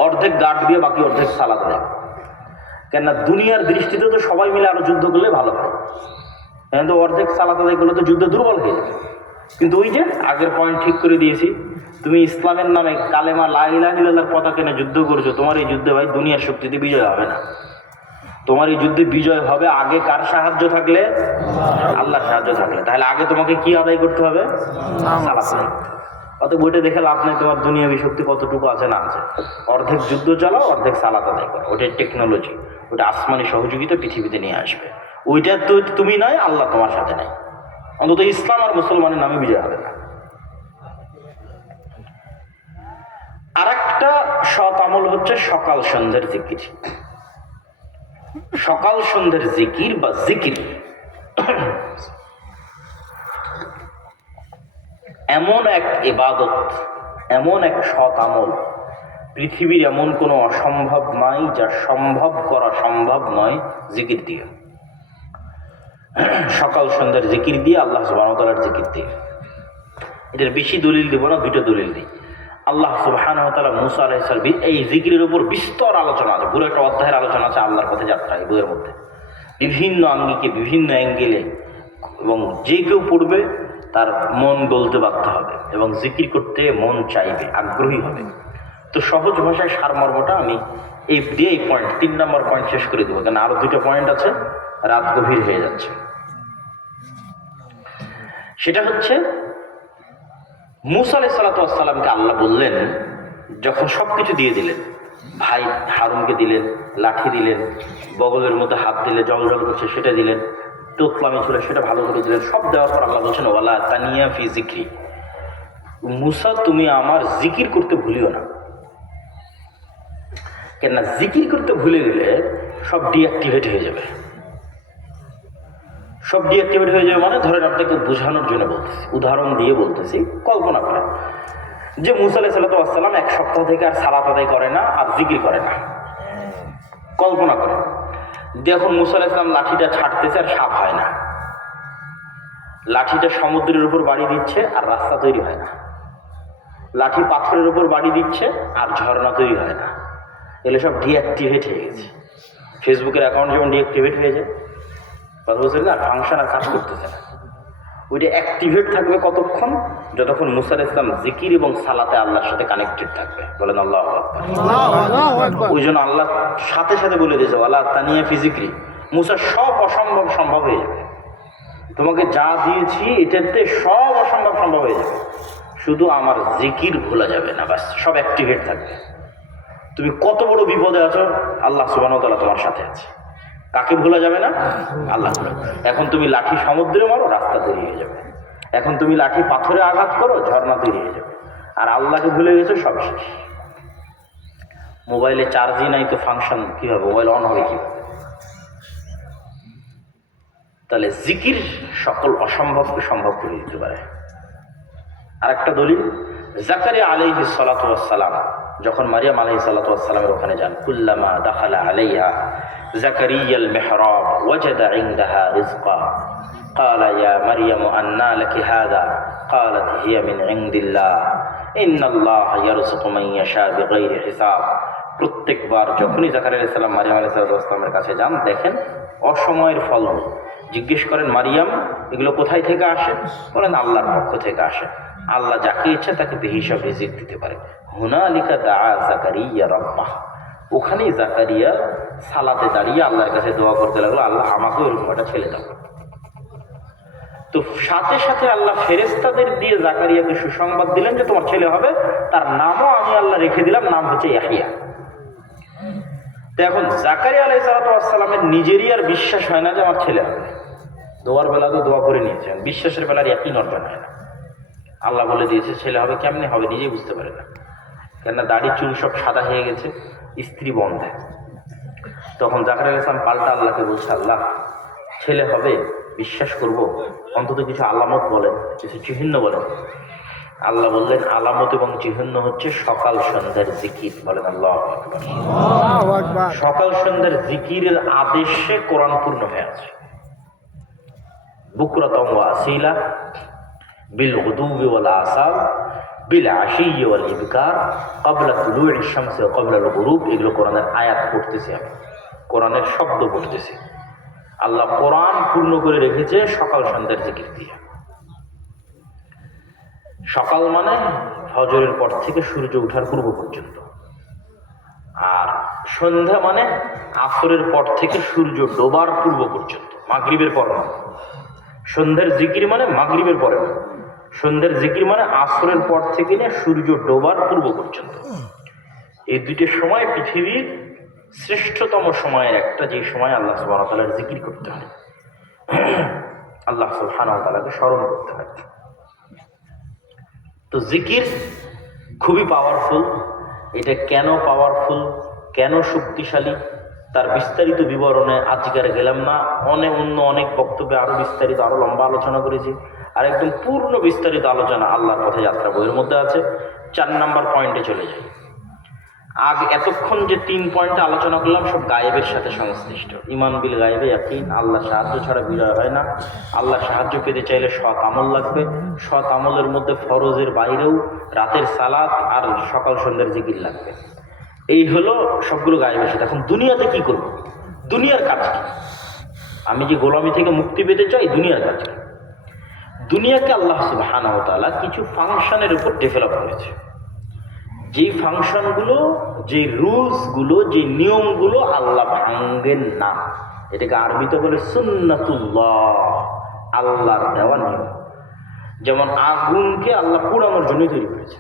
অর্ধেক গার্ড দিয়ে বাকি অর্ধেক সালাত দেয়। কেননা দুনিয়ার দৃষ্টিতে তো সবাই মিলে আরো যুদ্ধ করলে ভালো হয়, কিন্তু অর্ধেক সালাত আদায় করলে তো যুদ্ধ দুর্বল হয়ে যাবে। কিন্তু ওই যে আগের পয়েন্ট ঠিক করে দিয়েছি, তুমি ইসলামের নামে কালেমা লা ইলাহা ইল্লাল্লাহর পতাকা নিয়ে যুদ্ধ করছো, তোমার এই যুদ্ধে ভাই দুনিয়ার শক্তিতে বিজয় হবে না। তোমার এই যুদ্ধে বিজয় হবে আগে কার সাহায্য থাকলে? আল্লাহর সাহায্য থাকলে। তাহলে আগে তোমাকে কি আদায় করতে হবে? সালাত আদায় করতে হবে। অত বইটা দেখে লাভ নেই তোমার দুনিয়াবী শক্তি কতটুকু আছে না আছে। অর্ধেক যুদ্ধ চালাও, অর্ধেক সালাত আদায় করো। ওটাই টেকনোলজি, ওটা আসমানি সহযোগিতা পৃথিবীতে নিয়ে আসবে। ওইটা তো তুমি নাই, আল্লাহ তোমার সাথে নাই। অন্তত ইসলাম আর মুসলমানের নামে বিজয় হবে না। আর একটা সৎ আমল হচ্ছে সকাল সন্ধ্যের জিকির। সকাল সন্ধ্যের জিকির বা জিকির এমন এক ইবাদত, এমন এক সৎ আমল, পৃথিবীর এমন কোনো অসম্ভব নাই যা সম্ভব করা সম্ভব নয় জিকির দিয়ে। সকাল সন্ধ্যার জিকির দিয়ে, আল্লাহ সুবহানাহু ওয়া তাআলার জিকির দিয়ে। এটার বেশি দলিল দিব না, 2টা দলিল দিই। আল্লাহ সুবহানাহু ওয়া তাআলা মুসা আলাইহিস সালাম এই জিকিরের উপর বিস্তর আলোচনা আছে, পুরো একটা অধ্যায়ের আলোচনা আছে আল্লাহর পথে যাত্রা এই বইয়ের মধ্যে, বিভিন্ন আঙ্গিকে, বিভিন্ন অ্যাঙ্গেলে। এবং যে কেউ পড়বে তার মন গলতে বাধ্য হবে এবং জিকির করতে মন চাইবে, আগ্রহী হবে। তো সহজ ভাষায় সারমর্মটা আমি এই 3 নম্বর পয়েন্ট শেষ করে দেবো, কারণ আরো 2টা পয়েন্ট আছে, রাত গভীর হয়ে যাচ্ছে। সেটা হচ্ছে মুসা আলাইহিস সালামকে আল্লাহ বললেন, যখন সবকিছু দিয়ে দিলেন, ভাই হারুনকে দিলেন, লাঠি দিলেন, বগলের মধ্যে হাত দিলে জল জল করছে সেটা দিলেন, তোতলামি ছিল সেটা ভালো করে দিলেন, সব দেওয়ার পর আল্লাহ বলছেন ওয়ালা তানিয়া ফি জিকরি, মুসা তুমি আমার জিকির করতে ভুলিও না। কেননা জিকির করতে ভুলে গেলে সব ডিঅ্যাক্টিভেট হয়ে যাবে। সব ডিঅ্যাক্টিভেট হয়ে যাবে মানে, ধরেন আপনাকে বোঝানোর জন্য বলতেছি, উদাহরণ দিয়ে বলতেছি। কল্পনা করেন যে মুসা আলাইহিস সালাম 1 সপ্তাহ থেকে আর সালাত আদায় করে না, আর জিকির করে না। কল্পনা করেন দেখুন মুসা আলাইহিস সালাম লাঠিটা ছাড়তেছে আর সাপ হয় না, লাঠিটা সমুদ্রের উপর বাড়ি দিচ্ছে আর রাস্তা তৈরি হয় না, লাঠি পাথরের উপর বাড়ি দিচ্ছে আর ঝর্ণা তৈরি হয় না। এগুলো সব ডিঅ্যাক্টিভেট হয়ে গেছে। ফেসবুকের অ্যাকাউন্ট যেমন ডিঅ্যাক্টিভেট হয়ে যায়, কথা বলছেন না, ফাংশন আর কাজ করতেছে না। ওইটা অ্যাক্টিভেট থাকবে কতক্ষণ? যতক্ষণ মুসা আলাইহিস সালাম জিকির এবং সালাতে আল্লাহর সাথে কানেক্টেড থাকবে। বলেন আল্লাহু আকবার। ওই জন্য আল্লাহ সাথে সাথে বলে দিয়েছে ওয়ালা তানিয়া ফি জিকরি, মুসা সব অসম্ভব সম্ভব হয়ে যাবে। তোমাকে যা দিয়েছি এটাতে সব অসম্ভব সম্ভব হয়ে যাবে, শুধু আমার জিকির ভোলা যাবে না, বাস সব অ্যাক্টিভেট থাকবে। তুমি কত বড় বিপদে আছো, আল্লাহ সুবহানাহু ওয়া তাআলা তোমার সাথে আছে। কাকে ভোলা যাবে না? আল্লাহ। এখন তুমি লাঠি সমুদ্রে মারো, রাস্তা তৈরি হয়ে যাবে। এখন তুমি লাঠি পাথরে আঘাত করো, ঝর্ণা তৈরি হয়ে যাবে। আর আল্লাহকে ভুলে গেছো, সব শেষ। মোবাইলে চার্জই নাই তো ফাংশন কিভাবে, মোবাইল অন হবে কিভাবে? তাহলে জিকির সকল অসম্ভবকে সম্ভব করে দিতে পারে। আরেকটা দলিল, জাকারিয়া আলাইহিস সালাতু ওয়াস সালাম যখন মারিয়াম আলাইহিস সালাতু ওয়াস সালামের ওখানে যান, কুল্লামা দাখালা আলাইহা জাকারিয়াল মিহরাব ওয়াজাদা ইনদাহা রিজকা ক্বালা ইয়া মারইয়াম আন্না লাকি হাযা ক্বালাত হিয়া মিন ইনদিল্লাহ ইন্নাল্লাহা ইয়ারযুকু মান ইয়াশা বিগাইরি হিসাব। প্রত্যেকবার যখনই জাকারিয়া আলাইহিস সালাম মারিয়াম আলাইহিস সালামের কাছে যান, দেখেন অসময়ের ফলমূল। জিজ্ঞেস করেন, মারিয়াম এগুলো কোথায় থেকে আসে? বলেন আল্লাহর পক্ষ থেকে আসে। আল্লাহ যাকে ইচ্ছা তাকে বেহিসাব রিজিক দিতে পারে। হুনালিকা দাআ জাকারিয়া রাব্বাহ, ওখানেই জাকারিয়া সালাতে দাঁড়িয়ে আল্লাহর কাছে দোয়া করতে লাগলো, আল্লাহ আমাকেও এরকম একটা ছেলে দাও। তো সাথে সাথে আল্লাহ ফেরেশতাদের দিয়ে জাকারিয়াকে সুসংবাদ দিলেন যে তোমার ছেলে হবে, তার নামও আমি আল্লাহ রেখে দিলাম, নাম হচ্ছে ইয়াহইয়া। তো এখন জাকারিয়া আলাইহিস সালামের নিজেরই আর বিশ্বাস হয় না যে আমার ছেলে হবে। দোয়ার বেলা তো দোয়া করে নিয়েছেন, বিশ্বাসের বেলার ইয়াকিন অর্জন হয় না। আল্লাহ বলে দিয়েছে ছেলে হবে, কেমনে হবে নিজেই বুঝতে পারে না, কেননা দাড়ি চুল সব সাদা হয়ে গেছে, স্ত্রী বন্ধে। তখন জাকারিয়া আলাইহিস সালাম পাল্টা আল্লাহকে বলছে, আল্লাহ ছেলে হবে বিশ্বাস করব, অন্তত কিছু আলামত বলেন, কিছু চিহ্ন বলেন। আল্লাহ বললেন, আলামত এবং চিহ্ন হচ্ছে সকাল সন্ধ্যার জিকির। বলেন আল্লাহু আকবার। সকাল সন্ধ্যার জিকিরের আদেশে কোরআন পূর্ণ হয়ে আছে। বুকরাতাম ওয়া আসিলা বিল গুদুবি ওয়াল আসাল বিল আশিয়্যি ওয়াল ইবকার ক্বাবলা তুলুইশ শামসি ওয়া ক্বাবলা আল গুরুব। এগুলো কোরআনের আয়াত পড়তেছি আমি, কোরআনের শব্দ পড়তেছি। আল্লাহ কোরআন পূর্ণ করে রেখেছে সকাল সন্ধ্যার জিকির দিয়ে। সকাল মানে ফজরের পর থেকে সূর্য ওঠার পূর্ব পর্যন্ত, আর সন্ধ্যা মানে আসরের পর থেকে সূর্য ডোবার পূর্ব পর্যন্ত, মাগরিবের পর না। সন্ধ্যার জিকির মানে মাগরিবের পরে না, সন্ধ্যার জিকির মানে আসরের পর থেকে নিয়ে সূর্য ডোবার পূর্ব পর্যন্ত। এই দুইটি সময় পৃথিবীর শ্রেষ্ঠতম সময়ের একটা, যে সময় আল্লাহ সুবহানাহু ওয়া তাআলার জিকির করতে হয়, আল্লাহ সুবহানাহু ওয়া তাআলাকে স্মরণ করতে হয়। তো জিকির খুবই পাওয়ারফুল। এটা কেন পাওয়ারফুল, কেন শক্তিশালী, তার বিস্তারিত বিবরণে আজকে আর গেলাম না। অনেক বক্তব্যে আরো বিস্তারিত, আরো লম্বা আলোচনা করেছি। আর একদম পূর্ণ বিস্তারিত আলোচনা আল্লাহর পথে যাত্রা বইয়ের মধ্যে আছে। 4 নম্বর পয়েন্টে চলে যাই। আগে এতক্ষণ যে 3 পয়েন্টে আলোচনা করলাম সব গায়েবের সাথে সংশ্লিষ্ট। ইমান বিল গায়েবে ইয়াকিন, আল্লাহ সাহায্য ছাড়া বিজয় হয় না। আল্লাহ সাহায্য পেতে চাইলে সৎ আমল লাগবে। সৎ আমলের মধ্যে ফরজের বাইরেও রাতের সালাত আর সকাল সন্ধ্যার জিকির লাগবে। এই হলো সবগুলো গায়েবের সাথে। এখন দুনিয়াতে কি করব? দুনিয়ার কাজ কি? আমি যে গোলামি থেকে মুক্তি পেতে চাই, দুনিয়ার কাজ কি? দুনিয়াকে আল্লাহ সুবহানাহু ওয়া তাআলা কিছু ফাংশনের উপর ডেভেলপ করেছে। যেই ফাংশনগুলো, যে রুলসগুলো, যে নিয়মগুলো আল্লাহ ভাঙ্গেন না, এটাকে আরবিতে বলে সুন্নাতুল্লাহ, আল্লাহর দেওয়া নিয়ম। যেমন আগুনকে আল্লাহ পোড়ানোর জন্যই তৈরি করেছে,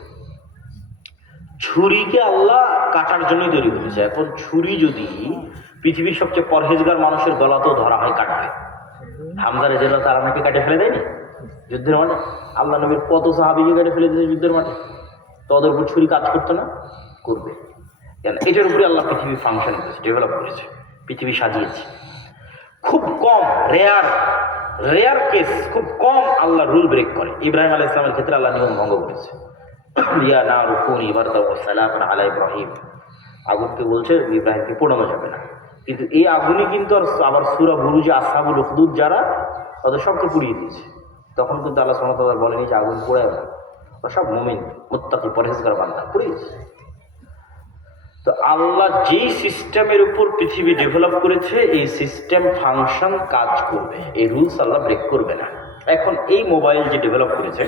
ছুরিকে আল্লাহ কাটার জন্যই তৈরি করেছে। এখন ছুরি যদি পৃথিবীর সবচেয়ে পরহেজগার মানুষের গলাতেও ধরা হয়, কাটবে। হামজা রাদিয়াল্লাহু তাআলা নাকি কাটে ফেলে দেয়নি যুদ্ধের মাঠে? আল্লাহ নবীর কত সাহাবীকে কেটে ফেলে দিয়েছে যুদ্ধের মাঠে। তাদের উপর ছুরি কাজ করতো না? করবে কেন? এটার উপরে আল্লাহ পৃথিবী ফাংশন করেছে, ডেভেলপ করেছে, পৃথিবী সাজিয়েছে। খুব কম, রেয়ার কেস, খুব কম আল্লাহ রুল ব্রেক করে। ইব্রাহিম আলাইহিস সালামের ক্ষেত্রে আল্লাহ নিয়ম ভঙ্গ করেছে। ইয়া নারু কুনি বারদান ওয়া সালামান আলা ইব্রাহিম, আগুনকে বলছে ইব্রাহিমকে পোড়ানো যাবে না। কিন্তু এই আগুনই কিন্তু আবার সূরা বুরুজে আসহাবুল উখদুদ যারা, ওদের সবকে পুড়িয়ে দিয়েছে। তখন কিন্তু আল্লাহ সুবহানাহু ওয়া তাআলা বলেনি যে আগুন পোড়ায় না, সব মুমিন মুত্তাকি পরহেজগার বান্দা পুড়িয়েছে। তো আল্লাহ যেই সিস্টেমের উপর পৃথিবী ডেভেলপ করেছে, এই সিস্টেম ফাংশন কাজ করবে, এই রুলস আল্লাহ ব্রেক করবে না। এখন এই মোবাইল যে ডেভেলপ করেছে,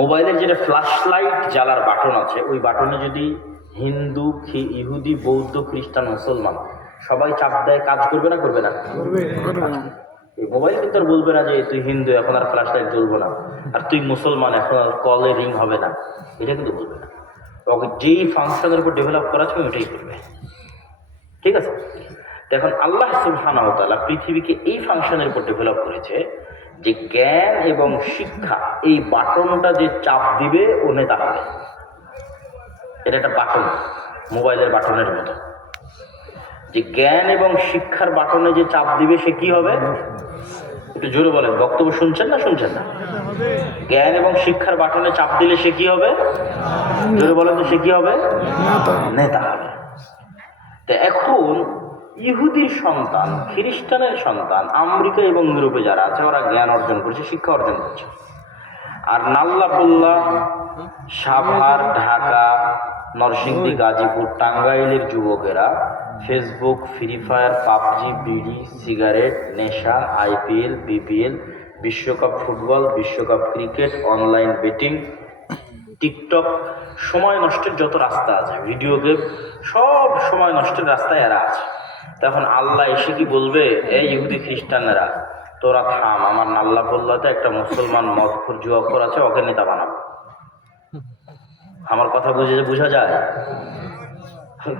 মোবাইলের যেটা ফ্ল্যাশ লাইট জ্বালার বাটন আছে, ওই বাটনে যদি হিন্দু, ইহুদি, বৌদ্ধ, খ্রিস্টান, মুসলমান সবাই চাপ দেয়, কাজ করবে না? করবে না? এই মোবাইল কিন্তু আর বলবে না যে তুই হিন্দু, এখন আর ফ্ল্যাশ লাইট জ্বলবো না, আর তুই মুসলমান, এখন আর কলে রিং হবে না। এটা কিন্তু বলবে না। ওকে যেই ফাংশনের উপর ডেভেলপ করা আছে ওইটাই করবে। ঠিক আছে? তো এখন আল্লাহ সুবহানাহু ওয়া তাআলা পৃথিবীকে এই ফাংশনের উপর ডেভেলপ করেছে যে জ্ঞান এবং শিক্ষা, এই বাটনটা যে চাপ দিবে ও নেতা হবে। এটা একটা বাটন, মোবাইলের বাটনের মতো। যে জ্ঞান এবং শিক্ষার বাটনে যে চাপ দিবে সে কি হবে? একটু জোরে বলেন, বক্তব্য শুনছেন না শুনছেন না? জ্ঞান এবং শিক্ষার বাটনে চাপ দিলে সে কি হবে? জোরে বলেন তো, সে কি হবে? নেতা হবে। তো এখন ইহুদির সন্তান, খ্রিস্টানের সন্তান, আমেরিকা এবং ইউরোপে যারা আছে ওরা জ্ঞান অর্জন করছে, শিক্ষা অর্জন করছে। আর নাল্লাপোল্লা, সাভার, ঢাকা, নরসিংদী, গাজীপুর, টাঙ্গাইলের যুবকেরা ফেসবুক, ফ্রি ফায়ার, পাবজি, বিড়ি, সিগারেট, নেশা, আইপিএল, বিপিএল, বিশ্বকাপ ফুটবল, বিশ্বকাপ ক্রিকেট, অনলাইন বেটিং, টিকটক, সময় নষ্টের যত রাস্তা আছে, ভিডিও গেম, সব সময় নষ্টের রাস্তায় এরা আছে। তখন আল্লাহ এসে কি বলবে, এই ইহুদি খ্রিস্টানেরা তোরা থাম, আমার নাল্লাপোল্লাতে একটা মুসলমান মদখোর জুয়াখোর আছে, ওকে নেতা বানাবো। আমার কথা বোঝা যায়?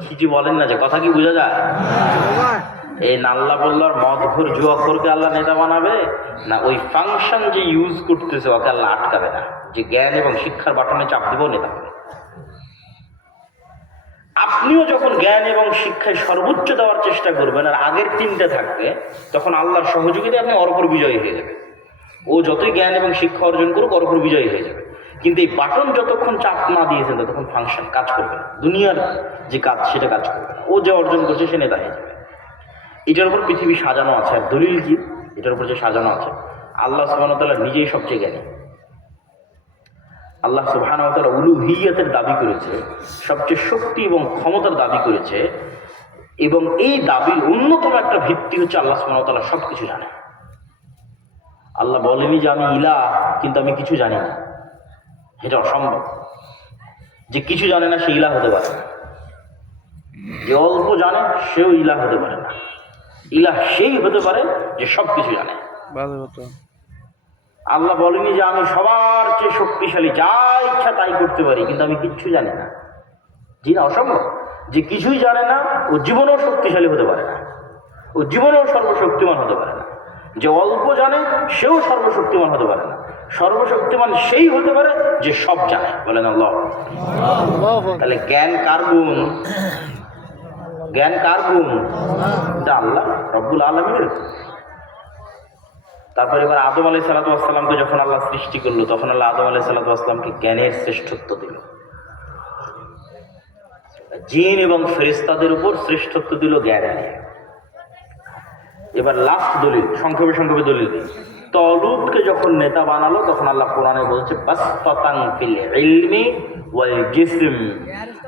কিছু বলেন না যে কথা কি বোঝা যায়? এই নাল্লাপোল্লার মদখোর জুয়াখোরকে আল্লাহ নেতা বানাবে না ওই ফাংশন যে ইউজ করতেছে ওকে আল্লাহ আটকাবে না, যে জ্ঞান এবং শিক্ষার বাটনে চাপ দিব নেতা হবে। আপনিও যখন জ্ঞান এবং শিক্ষায় সর্বোচ্চ দেওয়ার চেষ্টা করবেন আর আগের তিনটে থাকবে, তখন আল্লাহর সহযোগিতায় আপনি অরপর বিজয়ী হয়ে যাবে। ও যতই জ্ঞান এবং শিক্ষা অর্জন করুক অরপর বিজয়ী হয়ে যাবে। কিন্তু এই বাটন যতক্ষণ চাপ না দিয়েছেন ততক্ষণ ফাংশন কাজ করবে না, দুনিয়ার যে কাজ সেটা কাজ করবে না। ও যে অর্জন করছে সে নেতা হয়ে যাবে। এটার উপর পৃথিবী সাজানো আছে। আর দলিল কি এটার উপর যে সাজানো আছে? আল্লাহ সুবহানাহু ওয়া তাআলা নিজেই সবচেয়ে জ্ঞানী। আল্লাহ সুবহানাহু ওয়া তাআলা উলুহিয়াতের দাবি করেছে, সবচেয়ে শক্তি এবং ক্ষমতার দাবি করেছে, এবং এই দাবির অন্যতম একটা ভিত্তি হচ্ছে আল্লাহ সুবহানাহু ওয়া তাআলা সব কিছু জানে। আল্লাহ বলেনি যে আমি ইলাহ কিন্তু আমি কিছু জানি না, এটা অসম্ভব। যে কিছু জানে না সে ইলাহ হতে পারে না, যে অল্প জানে সেও ইলাহ হতে পারে না। ইলাহ সেই হতে পারে যে সব কিছু জানে। আল্লাহ বলেনি যে আমি সবার চেয়ে শক্তিশালী, যা ইচ্ছা তাই করতে পারি কিন্তু আমি কিচ্ছু জানি না। জি না, অসম্ভব। যে কিছুই জানে না ও জীবনেও শক্তিশালী হতে পারে না, ও জীবনেও সর্বশক্তিমান হতে পারে না। যে অল্প জানে সেও সর্বশক্তিমান হতে পারে না। সর্বশক্তিমান সেই হতে পারে যে সব জানে। বলেন আল্লাহ। তাহলে জ্ঞান কার গুণ? জ্ঞান কার গুণ? এটা আল্লাহ রব্বুল আলামিনের। তারপরে এবার আদম আলাইহিস সালাতু ওয়াস সালামকে যখন আল্লাহ সৃষ্টি করলো তখন আল্লাহ আদম আলাইহিস সালাতু ওয়াস সালামকে জ্ঞানের শ্রেষ্ঠত্ব দিল। জিন এবং ফেরেশতাদের উপর শ্রেষ্ঠত্ব দিল জ্ঞান নিয়ে। এবার লাস্ট দলিল, সংক্ষেপে দলিল দিই। তলুতকে যখন নেতা বানালো তখন আল্লাহ কোরআনে বলছে বাসতাতান ফিল ইলমি ওয়াল জিসম,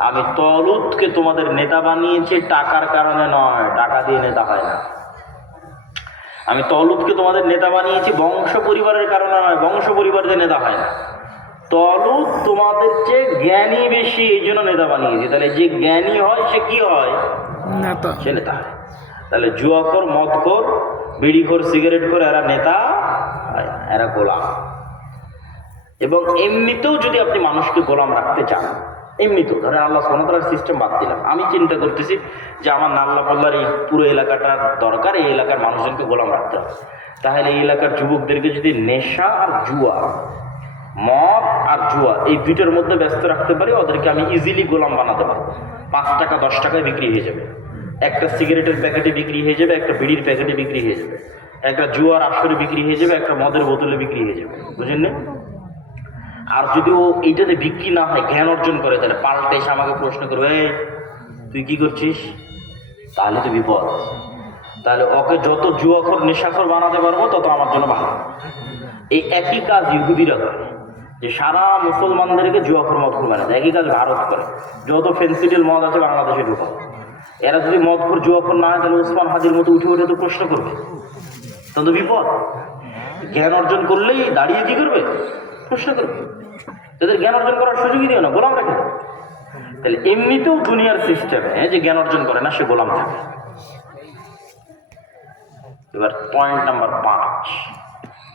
আমি তলুতকে তোমাদের নেতা বানিয়েছি টাকার কারণে নয়, টাকা দিয়ে নেতা হয় না। আমি তলুতকে তোমাদের নেতা বানিয়েছি বংশ পরিবারের কারণে নয়, বংশ পরিবার দিয়ে নেতা হয় না। তলুত তোমাদের চেয়ে জ্ঞানী বেশি, এই জন্য নেতা বানিয়েছি। তাহলে যে জ্ঞানী হয় সে কি হয়? নেতা। সে নেতা হয়। তাহলে জুয়াখোর, মদখোর, বিড়িখোর, সিগারেট করে এরা নেতা হয় না, এরা গোলাম। এবং এমনিতেও যদি আপনি মানুষকে গোলাম রাখতে চান, এমনিতেও ধরেন আল্লাহ সুবহানাহু ওয়া তাআলার সিস্টেম বাদ দিলাম, আমি চিন্তা করতেছি যে আমার নাল্লাপোল্লার এই পুরো এলাকাটার দরকার, এই এলাকার মানুষজনকে গোলাম রাখতে হবে। তাহলে এই এলাকার যুবকদেরকে যদি নেশা আর জুয়া, মদ আর জুয়া এই দুইটার মধ্যে ব্যস্ত রাখতে পারি, ওদেরকে আমি ইজিলি গোলাম বানাতে পারবো। 5 টাকা 10 টাকায় বিক্রি হয়ে যাবে, একটা সিগারেটের প্যাকেটে বিক্রি হয়ে যাবে, একটা বিড়ির প্যাকেটে বিক্রি হয়ে যাবে, একটা জুয়ার আসরে বিক্রি হয়ে যাবে, একটা মদের বোতলে বিক্রি হয়ে যাবে। বুঝলেন না? আর যদি ও এইটাতে বিক্রি না হয়, জ্ঞান অর্জন করে, তাহলে পাল্টে এসে আমাকে প্রশ্ন করবে, তুই কি করছিস? তাহলে তো বিপদ। তাহলে ওকে যত জুয়াখোর, নেশাখোর বানাতে পারবো তত আমার জন্য ভালো। এই একই কাজ ইহুদিরা করে, যে সারা মুসলমানদেরকে জুয়াখোর, মদখোর বানায়। একই কাজ ভারত করে, যত ফেন্সিডিল মদ আছে বাংলাদেশে ঢুকাও। এরা যদি মদখোর, জুয়াখোর না হয় তাহলে ওসমান হাদির মতো উঠে উঠে তো প্রশ্ন করবে, তত বিপদ। জ্ঞান অর্জন করলেই দাঁড়িয়ে কি করবে? প্রশ্ন করবে। তাদের জ্ঞান অর্জন করার সুযোগই দিও না, গোলাম রেখে দেবে। তাহলে এমনিতেও দুনিয়ার সিস্টেমে যে জ্ঞান অর্জন করে না সে গোলাম থাকে। এবার পয়েন্ট নাম্বার 5,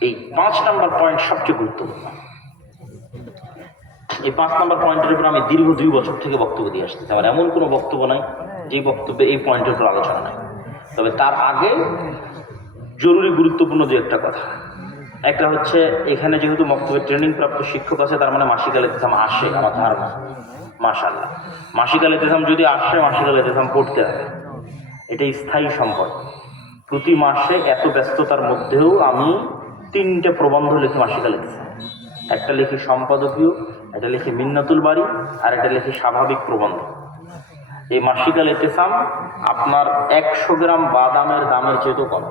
এই 5 নাম্বার পয়েন্ট সবচেয়ে গুরুত্বপূর্ণ। এই 5 নাম্বার পয়েন্টের উপর আমি দীর্ঘ 2 বছর থেকে বক্তব্য দিয়ে আসতেছি। আমার এমন কোনো বক্তব্য নাই যে বক্তব্যে এই পয়েন্টের উপর আলোচনা নাই। তবে তার আগে জরুরি গুরুত্বপূর্ণ যে একটা কথা, একটা হচ্ছে এখানে যেহেতু বক্তব্যের ট্রেনিং প্রাপ্ত শিক্ষক আছে, তার মানে মাসিক আল ইতিসাম আসে আমার ধারণা। মাশাআল্লাহ, মাসিক আল ইতিসাম যদি আসে, মাসিক আল ইতিসাম পড়তে হবে। এটা স্থায়ী সম্পদ। প্রতি মাসে এত ব্যস্ততার মধ্যেও আমি 3টে প্রবন্ধ লিখে মাসিকা লিখছি। একটা লিখি সম্পাদকীয়, একটা লিখি মিন্নাতুল বাড়ি, আর একটা লিখি স্বাভাবিক প্রবন্ধ। এই মাসিকা লিখতেছাম আপনার 100 গ্রাম বাদামের দামের চেয়েও কম।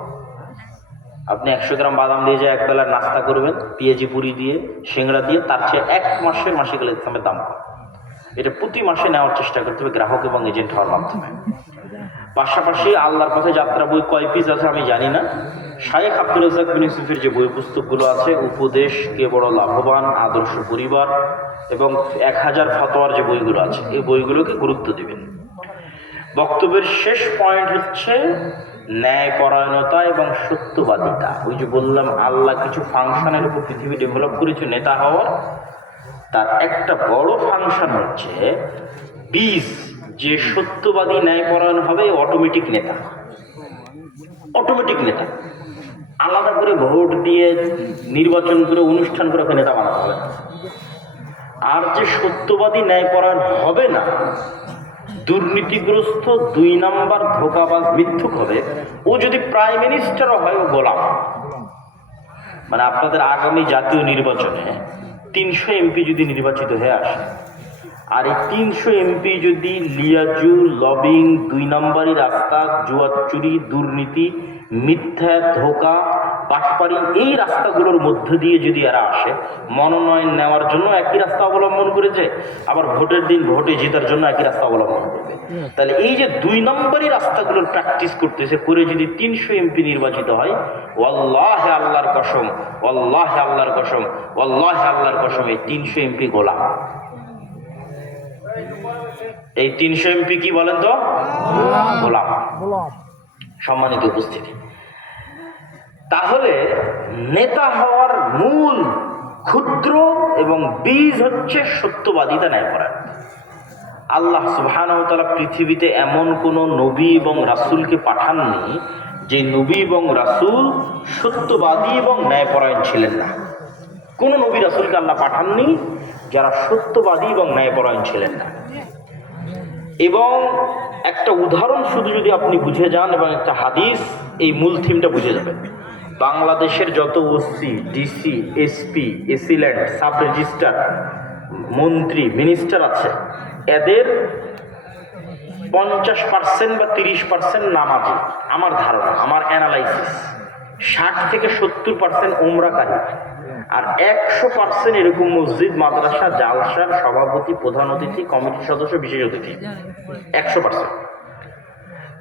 আপনি 100 গ্রাম বাদাম দিয়ে যে একবেলার নাস্তা করবেন পেঁয়াজি পুরি দিয়ে, সিংড়া দিয়ে, তার চেয়ে 1 মাসের মাসিকা লিখতেছামের দাম কম। এটা প্রতি মাসে নেওয়ার চেষ্টা করতে হবে গ্রাহক এবং এজেন্ট হওয়ার মাধ্যমে। পাশাপাশি আল্লাহর পথে যাত্রা বই কয় পিস আছে আমি জানি না। শায়েখ আব্দুর রাজ্জাক বিন ইউসুফের যে বই পুস্তকগুলো আছে, উপদেশ, কে বড় লাভবান, আদর্শ পরিবার এবং 1000 ফতোয়ার যে বইগুলো আছে, এই বইগুলোকে গুরুত্ব দিবেন। বক্তব্যের শেষ পয়েন্ট হচ্ছে ন্যায়পরায়ণতা এবং সত্যবাদিতা। ওই যে বললাম আল্লাহ কিছু ফাংশনের উপর পৃথিবী ডেভেলপ করেছে নেতা হওয়ার, তার একটা বড় ফাংশন হচ্ছে বীজ যে সত্যবাদী ন্যায়পরায়ণ হবে অটোমেটিক নেতা। অটোমেটিক নেতা, আলাদা করে ভোট দিয়ে নির্বাচন করে অনুষ্ঠান করে ওকে নেতা বানাতে হবে। আর যে সত্যবাদী ন্যায়পরায়ণ হবে না, দুর্নীতিগ্রস্ত 2 নাম্বার ধোঁকাবাজ মিথ্যুক হবে, ও যদি প্রাইম মিনিস্টারও হয় ও গোলাম। মানে আপনাদের আগামী জাতীয় নির্বাচনে 300 এমপি যদি নির্বাচিত হয়ে আসে, আর এই 300 এমপি যদি লিয়াজু, লবিং, 2 নাম্বারি রাস্তা, জুয়া চুরি, দুর্নীতি, মিথ্যা, ধোঁকা, বাটপাড়ি, এই রাস্তাগুলোর মধ্য দিয়ে যদি এরা আসে, মনোনয়ন নেওয়ার জন্য একই রাস্তা অবলম্বন করেছে, আবার ভোটের দিন ভোটে জেতার জন্য একই রাস্তা অবলম্বন করবে, তাহলে এই যে 2 নাম্বারি রাস্তাগুলোর প্র্যাকটিস করতেছে করে যদি 300 এমপি নির্বাচিত হয়, ওয়াল্লাহি আল্লাহর কসম, ওয়াল্লাহি আল্লাহর কসম, ওয়াল্লাহি আল্লাহর কসম, এই 300 এমপি গোলাম। এই 300 এমপি কি বলেন তো? গোলাম। সম্মানিত উপস্থিতি, তাহলে নেতা হওয়ার মূল ক্ষুদ্র এবং বীজ হচ্ছে সত্যবাদিতা, ন্যায়পরায়ণ। আল্লাহ সুবহানাহু ওয়া তাআলা পৃথিবীতে এমন কোন নবী এবং রাসূলকে পাঠাননি যে নবী এবং রাসূল সত্যবাদী এবং ন্যায়পরায়ণ ছিলেন না। কোন নবী রাসূলকে আল্লাহ পাঠাননি যারা সত্যবাদী এবং ন্যায়পরায়ণ ছিলেন না। এবং একটা উদাহরণ শুধু যদি আপনি বুঝে যান এবং একটা হাদিস, এই মূল থিমটা বুঝে যাবেন। বাংলাদেশের যত OC, DC, SP, AC land, sub registrar, মন্ত্রী, মিনিস্টার আছে, এদের 50% বা 30% নামাজি, আমার ধারণা, আমার অ্যানালাইসিস, 60 থেকে 70% ওমরাকারী, আর 100% এরকম মসজিদ, মাদ্রাসা, জালসার সভাপতি, প্রধান অতিথি, কমিটির সদস্য, বিশেষ অতিথি, 100%।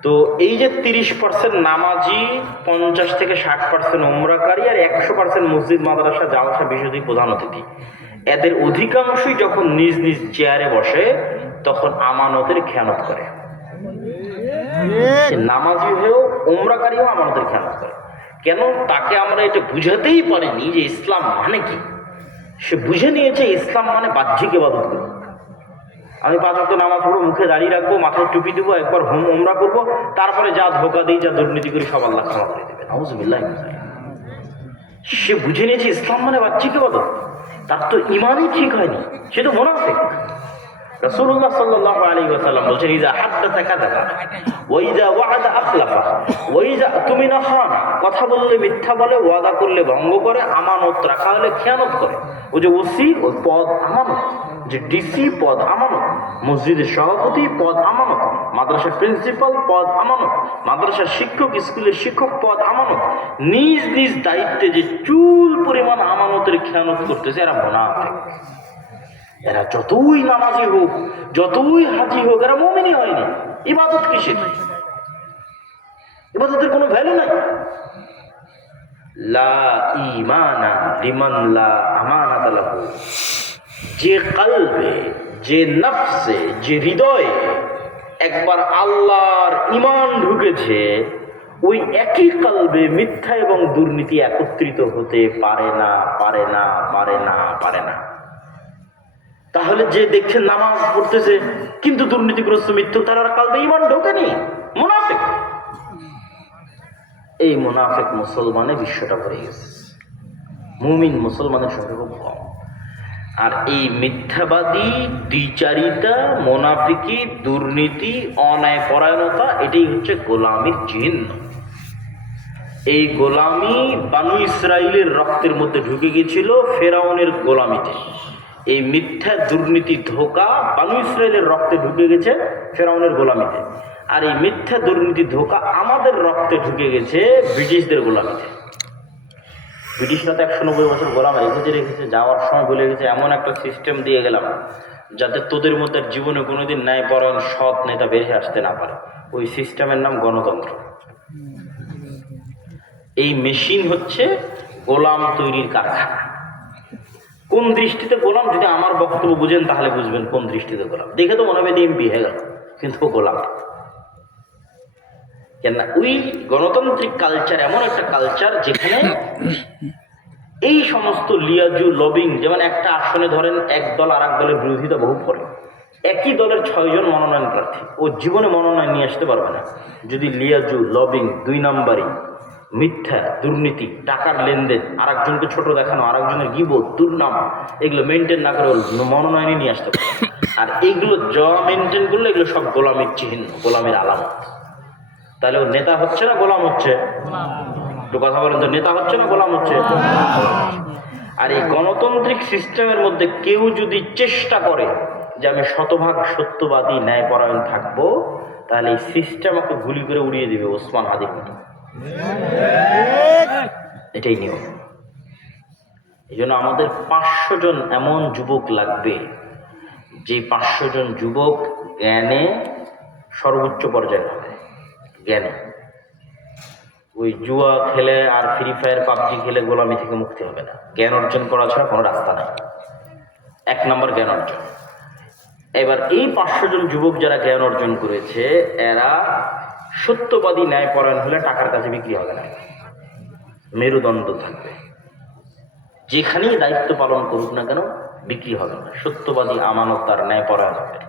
তো এই যে 30% নামাজি, 50 থেকে 60% ওমরাকারী, আর 100% মসজিদ, মাদ্রাসা, জালসা, বিশেষ অতিথি, প্রধান অতিথি, এদের অধিকাংশই যখন নিজ নিজ চেয়ারে বসে তখন আমানতের খেয়ানত করে। নামাজি হয়েও ওমরাকারীও আমানতের খেয়ানত করে। কেন? তাকে আমরা এটা বুঝাতেই পারিনি যে ইসলাম মানে কি। সে বুঝে নিয়েছে ইসলাম মানে বাহ্যিক ইবাদত করব। আমি 5 ওয়াক্ত নামাজ পড়বো, মুখে দাঁড়িয়ে রাখবো, মাথায় টুপি দেবো, একবার ওমরা করবো, তারপরে যা ধোঁকা দিই, যা দুর্নীতি করি সব আল্লাহ ক্ষমা করে দেবে। নাউযুবিল্লাহ। সে বুঝে নিয়েছে ইসলাম মানে বাহ্যিক ইবাদত, তার তো ইমানই ঠিক হয়নি, সে তো মুনাফিক। রাসূলুল্লাহ সাল্লাল্লাহু আলাইহি ওয়াসাল্লাম বলেছেন, ইযা হাদাসা কাযাবা ওয়া ইযা ওয়া'আদা আখলাফা ওয়া ইযা তুমিনা খানা, কথা বললে মিথ্যা বলে, ওয়াদা করলে ভঙ্গ করে, আমানত রাখা হলে খেয়ানত করে। ও যে ওসি, ওই পদ আমানত, যে ডিসি পদ আমানত, মসজিদের সভাপতি পদ আমানত, মাদ্রাসার প্রিন্সিপাল পদ আমানত, মাদ্রাসার শিক্ষক, স্কুলের শিক্ষক পদ আমানত। নিজ নিজ দায়িত্বে যে চুল পরিমাণ আমানতের খেয়ানত করতেছে, এরা মুনাফিক। এরা যতই নামাজি হোক, যতই হাজি হোক, এরা মুমিনই হয়নি। ইবাদত কিসের? ইবাদতের কোনো ভ্যালু নাই। লা ঈমানা লিমান লা আমানাতা লাহু। যে কলবে, যে নফসে, যে হৃদয়ে একবার আল্লাহর ঈমান ঢুকেছে, ওই একই কলবে মিথ্যা এবং দুর্নীতি একত্রিত হতে পারে না, পারে না, পারে না, পারে না। তাহলে যে দেখছেন নামাজ পড়তেছে কিন্তু দুর্নীতিগ্রস্ত, মৃত্যু, তার কালবে ঈমান ঢোকেনি, মুনাফিক। এই মুনাফিক মুসলমানে বিশ্বটা ভরে গেছে। মুমিন মুসলমানের সংখ্যা খুব কম। আর এই মিথ্যাবাদী, দ্বিচারিতা, মোনাফিকি, দুর্নীতি, অন্যায় পরায়ণতা এটাই হচ্ছে গোলামির চিহ্ন। এই গোলামি বানু ইসরাইলের রক্তের মধ্যে ঢুকে গিয়েছিল ফেরাউনের গোলামিতে। এই মিথ্যা, দুর্নীতি, ধোঁকা বানু ইসরাইলের রক্তে ঢুকে গেছে ফেরাউনের গোলামিতে। আর এই মিথ্যা, দুর্নীতি, ধোঁকা আমাদের রক্তে ঢুকে গেছে ব্রিটিশদের গোলামিতে। ব্রিটিশরা তো 190 বছর গোলাম রেখেছে, যাওয়ার সময় বলে গেছে এমন একটা সিস্টেম দিয়ে গেলাম যাতে তোদের মধ্যে জীবনে কোনোদিন ন্যায়পরায়ণ সৎ নেতা বেরিয়ে আসতে না পারে। ওই সিস্টেমের নাম গণতন্ত্র। এই মেশিন হচ্ছে গোলাম তৈরির কারখানা। কোন দৃষ্টিতে গোলাম, যদি আমার বক্তব্য বুঝেন তাহলে বুঝবেন কোন দৃষ্টিতে গোলাম। দেখে তো মনে হবে এমপি হয়ে গেল, কিন্তু গোলাম। কেননা ওই গণতান্ত্রিক কালচার এমন একটা কালচার যেখানে এই সমস্ত লিয়াজু, লবিং, যেমন একটা আসনে ধরেন এক দল আর এক দলের বিরোধিতা বহু করে, একই দলের 6 জন মনোনয়ন প্রার্থী, ও জীবনে মনোনয়ন নিয়ে আসতে পারবে না যদি লিয়াজু, লবিং, 2 নাম্বারি, মিথ্যা, দুর্নীতি, টাকার লেনদেন, আর একজনকে ছোট দেখানো, আর একজনের গিবত, দুর্নাম, এগুলো মেনটেন না করে মনোনয়নে নিয়ে আসতে পারে। আর এগুলো মেনটেন করলে এগুলো সব গোলামের চিহ্ন, গোলামের আলামত। তাহলে ও নেতা হচ্ছে না গোলাম হচ্ছে? একটু কথা বলেন তো, নেতা হচ্ছে না গোলাম হচ্ছে? আর এই গণতান্ত্রিক সিস্টেমের মধ্যে কেউ যদি চেষ্টা করে যে আমি শতভাগ সত্যবাদী, ন্যায়পরায়ণ থাকবো, তাহলে এই সিস্টেম আমাকে গুলি করে উড়িয়ে দিবে ওসমান হাদির মতো। এটাই নিয়ম। এই জন্য আমাদের 500 জন এমন যুবক লাগবে, যে 500 জন যুবক জ্ঞানে সর্বোচ্চ পর্যায়ে হবে। জ্ঞানে ওই জুয়া খেলে আর ফ্রি ফায়ার, পাবজি খেলে গোলামি থেকে মুক্তি হবে না। জ্ঞান অর্জন করা ছাড়া কোনো রাস্তা নাই। 1 নম্বর জ্ঞান অর্জন। এবার এই 500 জন যুবক যারা জ্ঞান অর্জন করেছে, এরা সত্যবাদী, ন্যায়পরায়ণ হলে টাকার কাছে বিক্রি হবে না, মেরুদণ্ড থাকবে। যেখানেই দায়িত্ব পালন করুক না কেন বিক্রি হবে না। সত্যবাদী, আমানতদার, ন্যায়পরায়ণ হবে।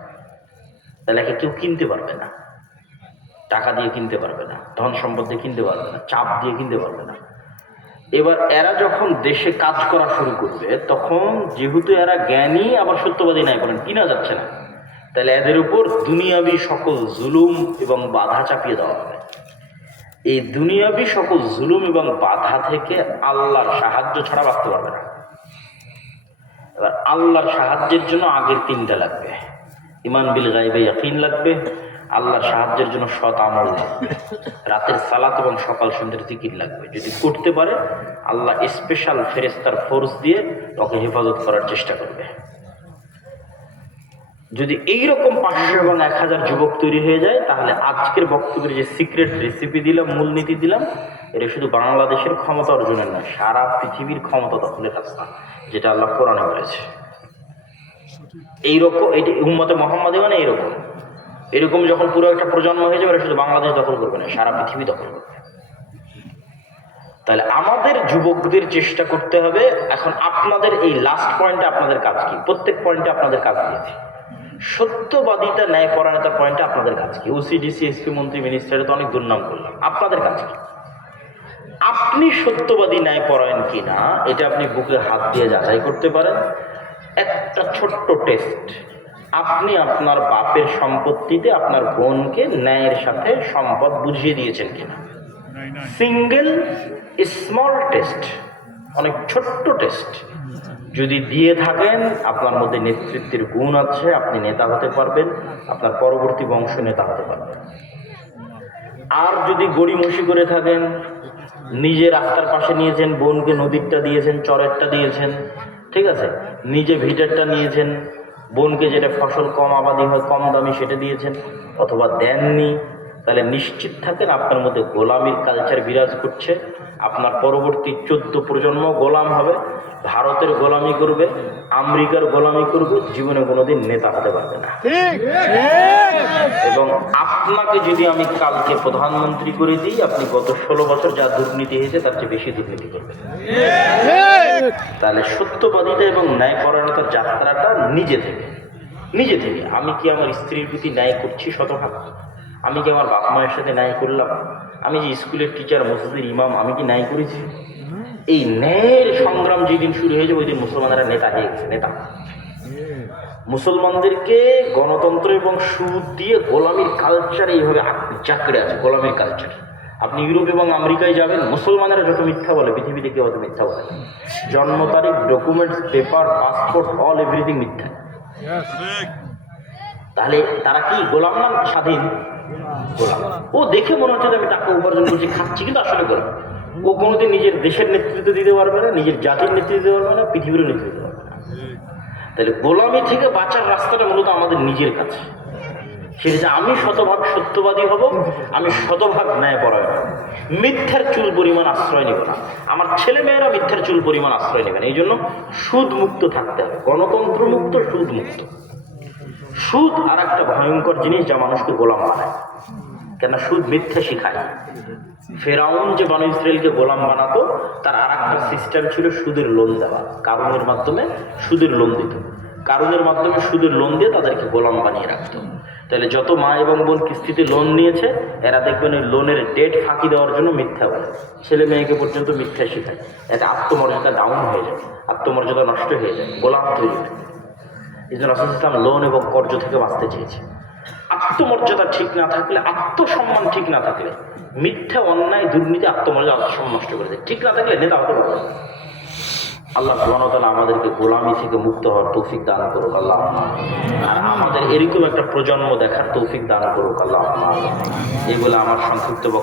তাহলে একে কেউ কিনতে পারবে না, টাকা দিয়ে কিনতে পারবে না, ধন সম্পদ দিয়ে কিনতে পারবে না, চাপ দিয়ে কিনতে পারবে না। এবার এরা যখন দেশে কাজ করা শুরু করবে, তখন যেহেতু এরা জ্ঞানী আবার সত্যবাদী ন্যায়পরায়ণ, কিনা যাচ্ছে না, তাহলে এদের উপর দুনিয়াবি সকল জুলুম এবং বাধা চাপিয়ে দেওয়া হবে। এই দুনিয়াবি সকল জুলুম এবং বাধা থেকে আল্লাহর সাহায্য ছাড়া বাঁচতে পারবে না। এবার আল্লাহর সাহায্যের জন্য আগের 3টা লাগবে। ঈমান বিল গায়বে ইয়াকিন লাগবে, আল্লাহর সাহায্যের জন্য সৎ আমল লাগবে, রাতের সালাত এবং সকাল সন্ধ্যের জিকির লাগবে। যদি করতে পারে, আল্লাহ স্পেশাল ফেরেশতার ফোর্স দিয়ে ওকে হেফাজত করার চেষ্টা করবে। যদি এইরকম 500 এবং 1000 যুবক তৈরি হয়ে যায়, তাহলে আজকের বক্তব্যের যে সিক্রেট রেসিপি দিলাম, মূলনীতি দিলাম, এটা শুধু বাংলাদেশের ক্ষমতা অর্জনের নয়, সারা পৃথিবীর ক্ষমতা দখলের রাস্তা, যেটা আল্লাহ কোরআনে বলেছে। এইরকম এটা উম্মতে মুহাম্মাদী মানে এরকম যখন পুরো একটা প্রজন্ম হয়ে যাবে, শুধু বাংলাদেশ দখল করবে না, সারা পৃথিবী দখল করবে। তাহলে আমাদের যুবকদের চেষ্টা করতে হবে। এখন আপনাদের এই লাস্ট পয়েন্টে আপনাদের কাজ কি? প্রত্যেক পয়েন্টে আপনাদের কাজ দিয়েছি। সত্যবাদিতা, ন্যায়পরায়ণতার পয়েন্টে আপনাদের কাজ কি? ওসিডিসি, এসপি, মন্ত্রী, মিনিস্টারে তো অনেক দুর্নাম করলাম। আপনাদের কাজ কি? আপনি সত্যবাদী, ন্যায়পরায়ণ কিনা এটা আপনি বুকে হাত দিয়ে যাচাই করতে পারেন। একটা ছোট্ট টেস্ট, আপনি আপনার বাপের সম্পত্তিতে আপনার বোনকে ন্যায়ের সাথে সম্পদ বুঝিয়ে দিয়েছেন কিনা। সিঙ্গেল স্মল টেস্ট, অনেক ছোট্ট টেস্ট। যদি দিয়ে থাকেন, আপনার মধ্যে নেতৃত্বের গুণ আছে, আপনি নেতা হতে পারবেন, আপনার পরবর্তী বংশ নেতা হতে পারবেন। আর যদি গড়িমসি করে থাকেন, নিজে রাস্তার পাশে নিয়েছেন, বোনকে নদীরটা দিয়েছেন, চরেরটা দিয়েছেন, ঠিক আছে, নিজে ভিটারটা নিয়েছেন, বোনকে যেটা ফসল কম আবাদি হয়, কম দামি সেটা দিয়েছেন, অথবা দেননি, তাহলে নিশ্চিত থাকেন আপনার মধ্যে গোলামির কালচার বিরাজ করছে। আপনার পরবর্তী 14 প্রজন্ম গোলাম হবে, ভারতের গোলামি করবে, আমেরিকার গোলামি করবে, জীবনে কোনোদিন নেতা হতে পারবে না। এবং আপনাকে যদি আমি কালকে প্রধানমন্ত্রী করে দিই, আপনি গত 16 বছর যা দুর্নীতি হয়েছে তার চেয়ে বেশি দুর্নীতি করবেন। তাহলে সত্যবাদিতা এবং ন্যায়পরায়ণতার যাত্রাটা নিজে থেকে। আমি কি আমার স্ত্রীর প্রতি ন্যায় করছি শতভাগ? আমি কি আমার বাপ মায়ের সাথে ন্যায় করলাম? আমি যে স্কুলের টিচার, মসজিদের ইমাম, আমি কি ন্যায় করেছি? এই ন্যায়ের সংগ্রাম যেদিন শুরু হয়ে যাবে ওই দিন মুসলমানেরা নেতা হয়ে গেছে, নেতা। মুসলমানদেরকে গণতন্ত্র এবং সুদ দিয়ে গোলামির কালচার এইভাবে জাকড়ে আছে, গোলামির কালচার। আপনি ইউরোপ এবং আমেরিকায় যাবেন, মুসলমানেরা যত মিথ্যা বলে পৃথিবীতে কেউ অত মিথ্যা বলে না। জন্ম তারিখ, documents, paper, passport, all everything মিথ্যা। তাহলে তারা কি গোলাম না স্বাধীন? গোলাম। ও দেখে মনে হচ্ছে যে আমি টাকা উপার্জন করছি, খাচ্ছি, কিন্তু আসলে গোলাম। ও কোনোদিন নিজের দেশের নেতৃত্ব দিতে পারবে না, নিজের জাতির নেতৃত্ব দিতে পারবে না, পৃথিবীরও নেতৃত্ব দিতে পারবে না। তাহলে গোলামি থেকে বাঁচার রাস্তাটা মূলত আমাদের নিজের কাছে। সেটা যে আমি শতভাগ সত্যবাদী হব, আমি শতভাগ ন্যায়পরায়ণ, মিথ্যার চুল পরিমাণ আশ্রয় নেব না, আমার ছেলে মেয়েরা মিথ্যার চুল পরিমাণ আশ্রয় নেবে না। এই জন্য সুদ মুক্ত থাকতে হবে, গণতন্ত্র মুক্ত, সুদ মুক্ত। সুদ আর একটা ভয়ঙ্কর জিনিস যা মানুষকে গোলাম বানায়, কেন সুদ মিথ্যা শিখায়। ফেরাউন যে বনী ইসরাইলকে গোলাম বানাতো, তার আর একটা সিস্টেম ছিল সুদের লোন দেওয়া। কারুনের মাধ্যমে সুদের লোন দিত, কারুনের মাধ্যমে সুদের লোন দিয়ে তাদেরকে গোলাম বানিয়ে রাখতো। তাহলে যত মা এবং বোন কিস্তিতে লোন নিয়েছে, এরা দেখবেন ওই লোনের ডেট ফাঁকি দেওয়ার জন্য মিথ্যা বলে, ছেলে মেয়েকে পর্যন্ত মিথ্যা শেখায়। এতে আত্মমর্যাদা ডাউন হয়ে যায়, আত্মমর্যাদা নষ্ট হয়ে যায়, গোলাম তৈরি হয়। এই জন্য রাসূল সাল্লাল্লাহু আলাইহি ওয়াসাল্লাম লোন এবং কর্জ থেকে বাঁচতে চেয়েছে। আত্মমর্যাদা ঠিক না থাকলে, আত্মসম্মান ঠিক না থাকলে, মিথ্যা, অন্যায়, দুর্নীতি আত্মমর্যাদা, আত্মসম্মান নষ্ট করে দেয়। ঠিক না থাকলে নেতা হতে পারবে না। আল্লাহ সুবহানাহু ওয়া তাআলা আমাদেরকে গোলামি থেকে মুক্ত হওয়ার তৌফিক দান করুক আল্লাহ, আর আমাদের এরকম একটা প্রজন্ম দেখার তৌফিক দান করুক আল্লাহ। এই বলে আমার সংক্ষিপ্ত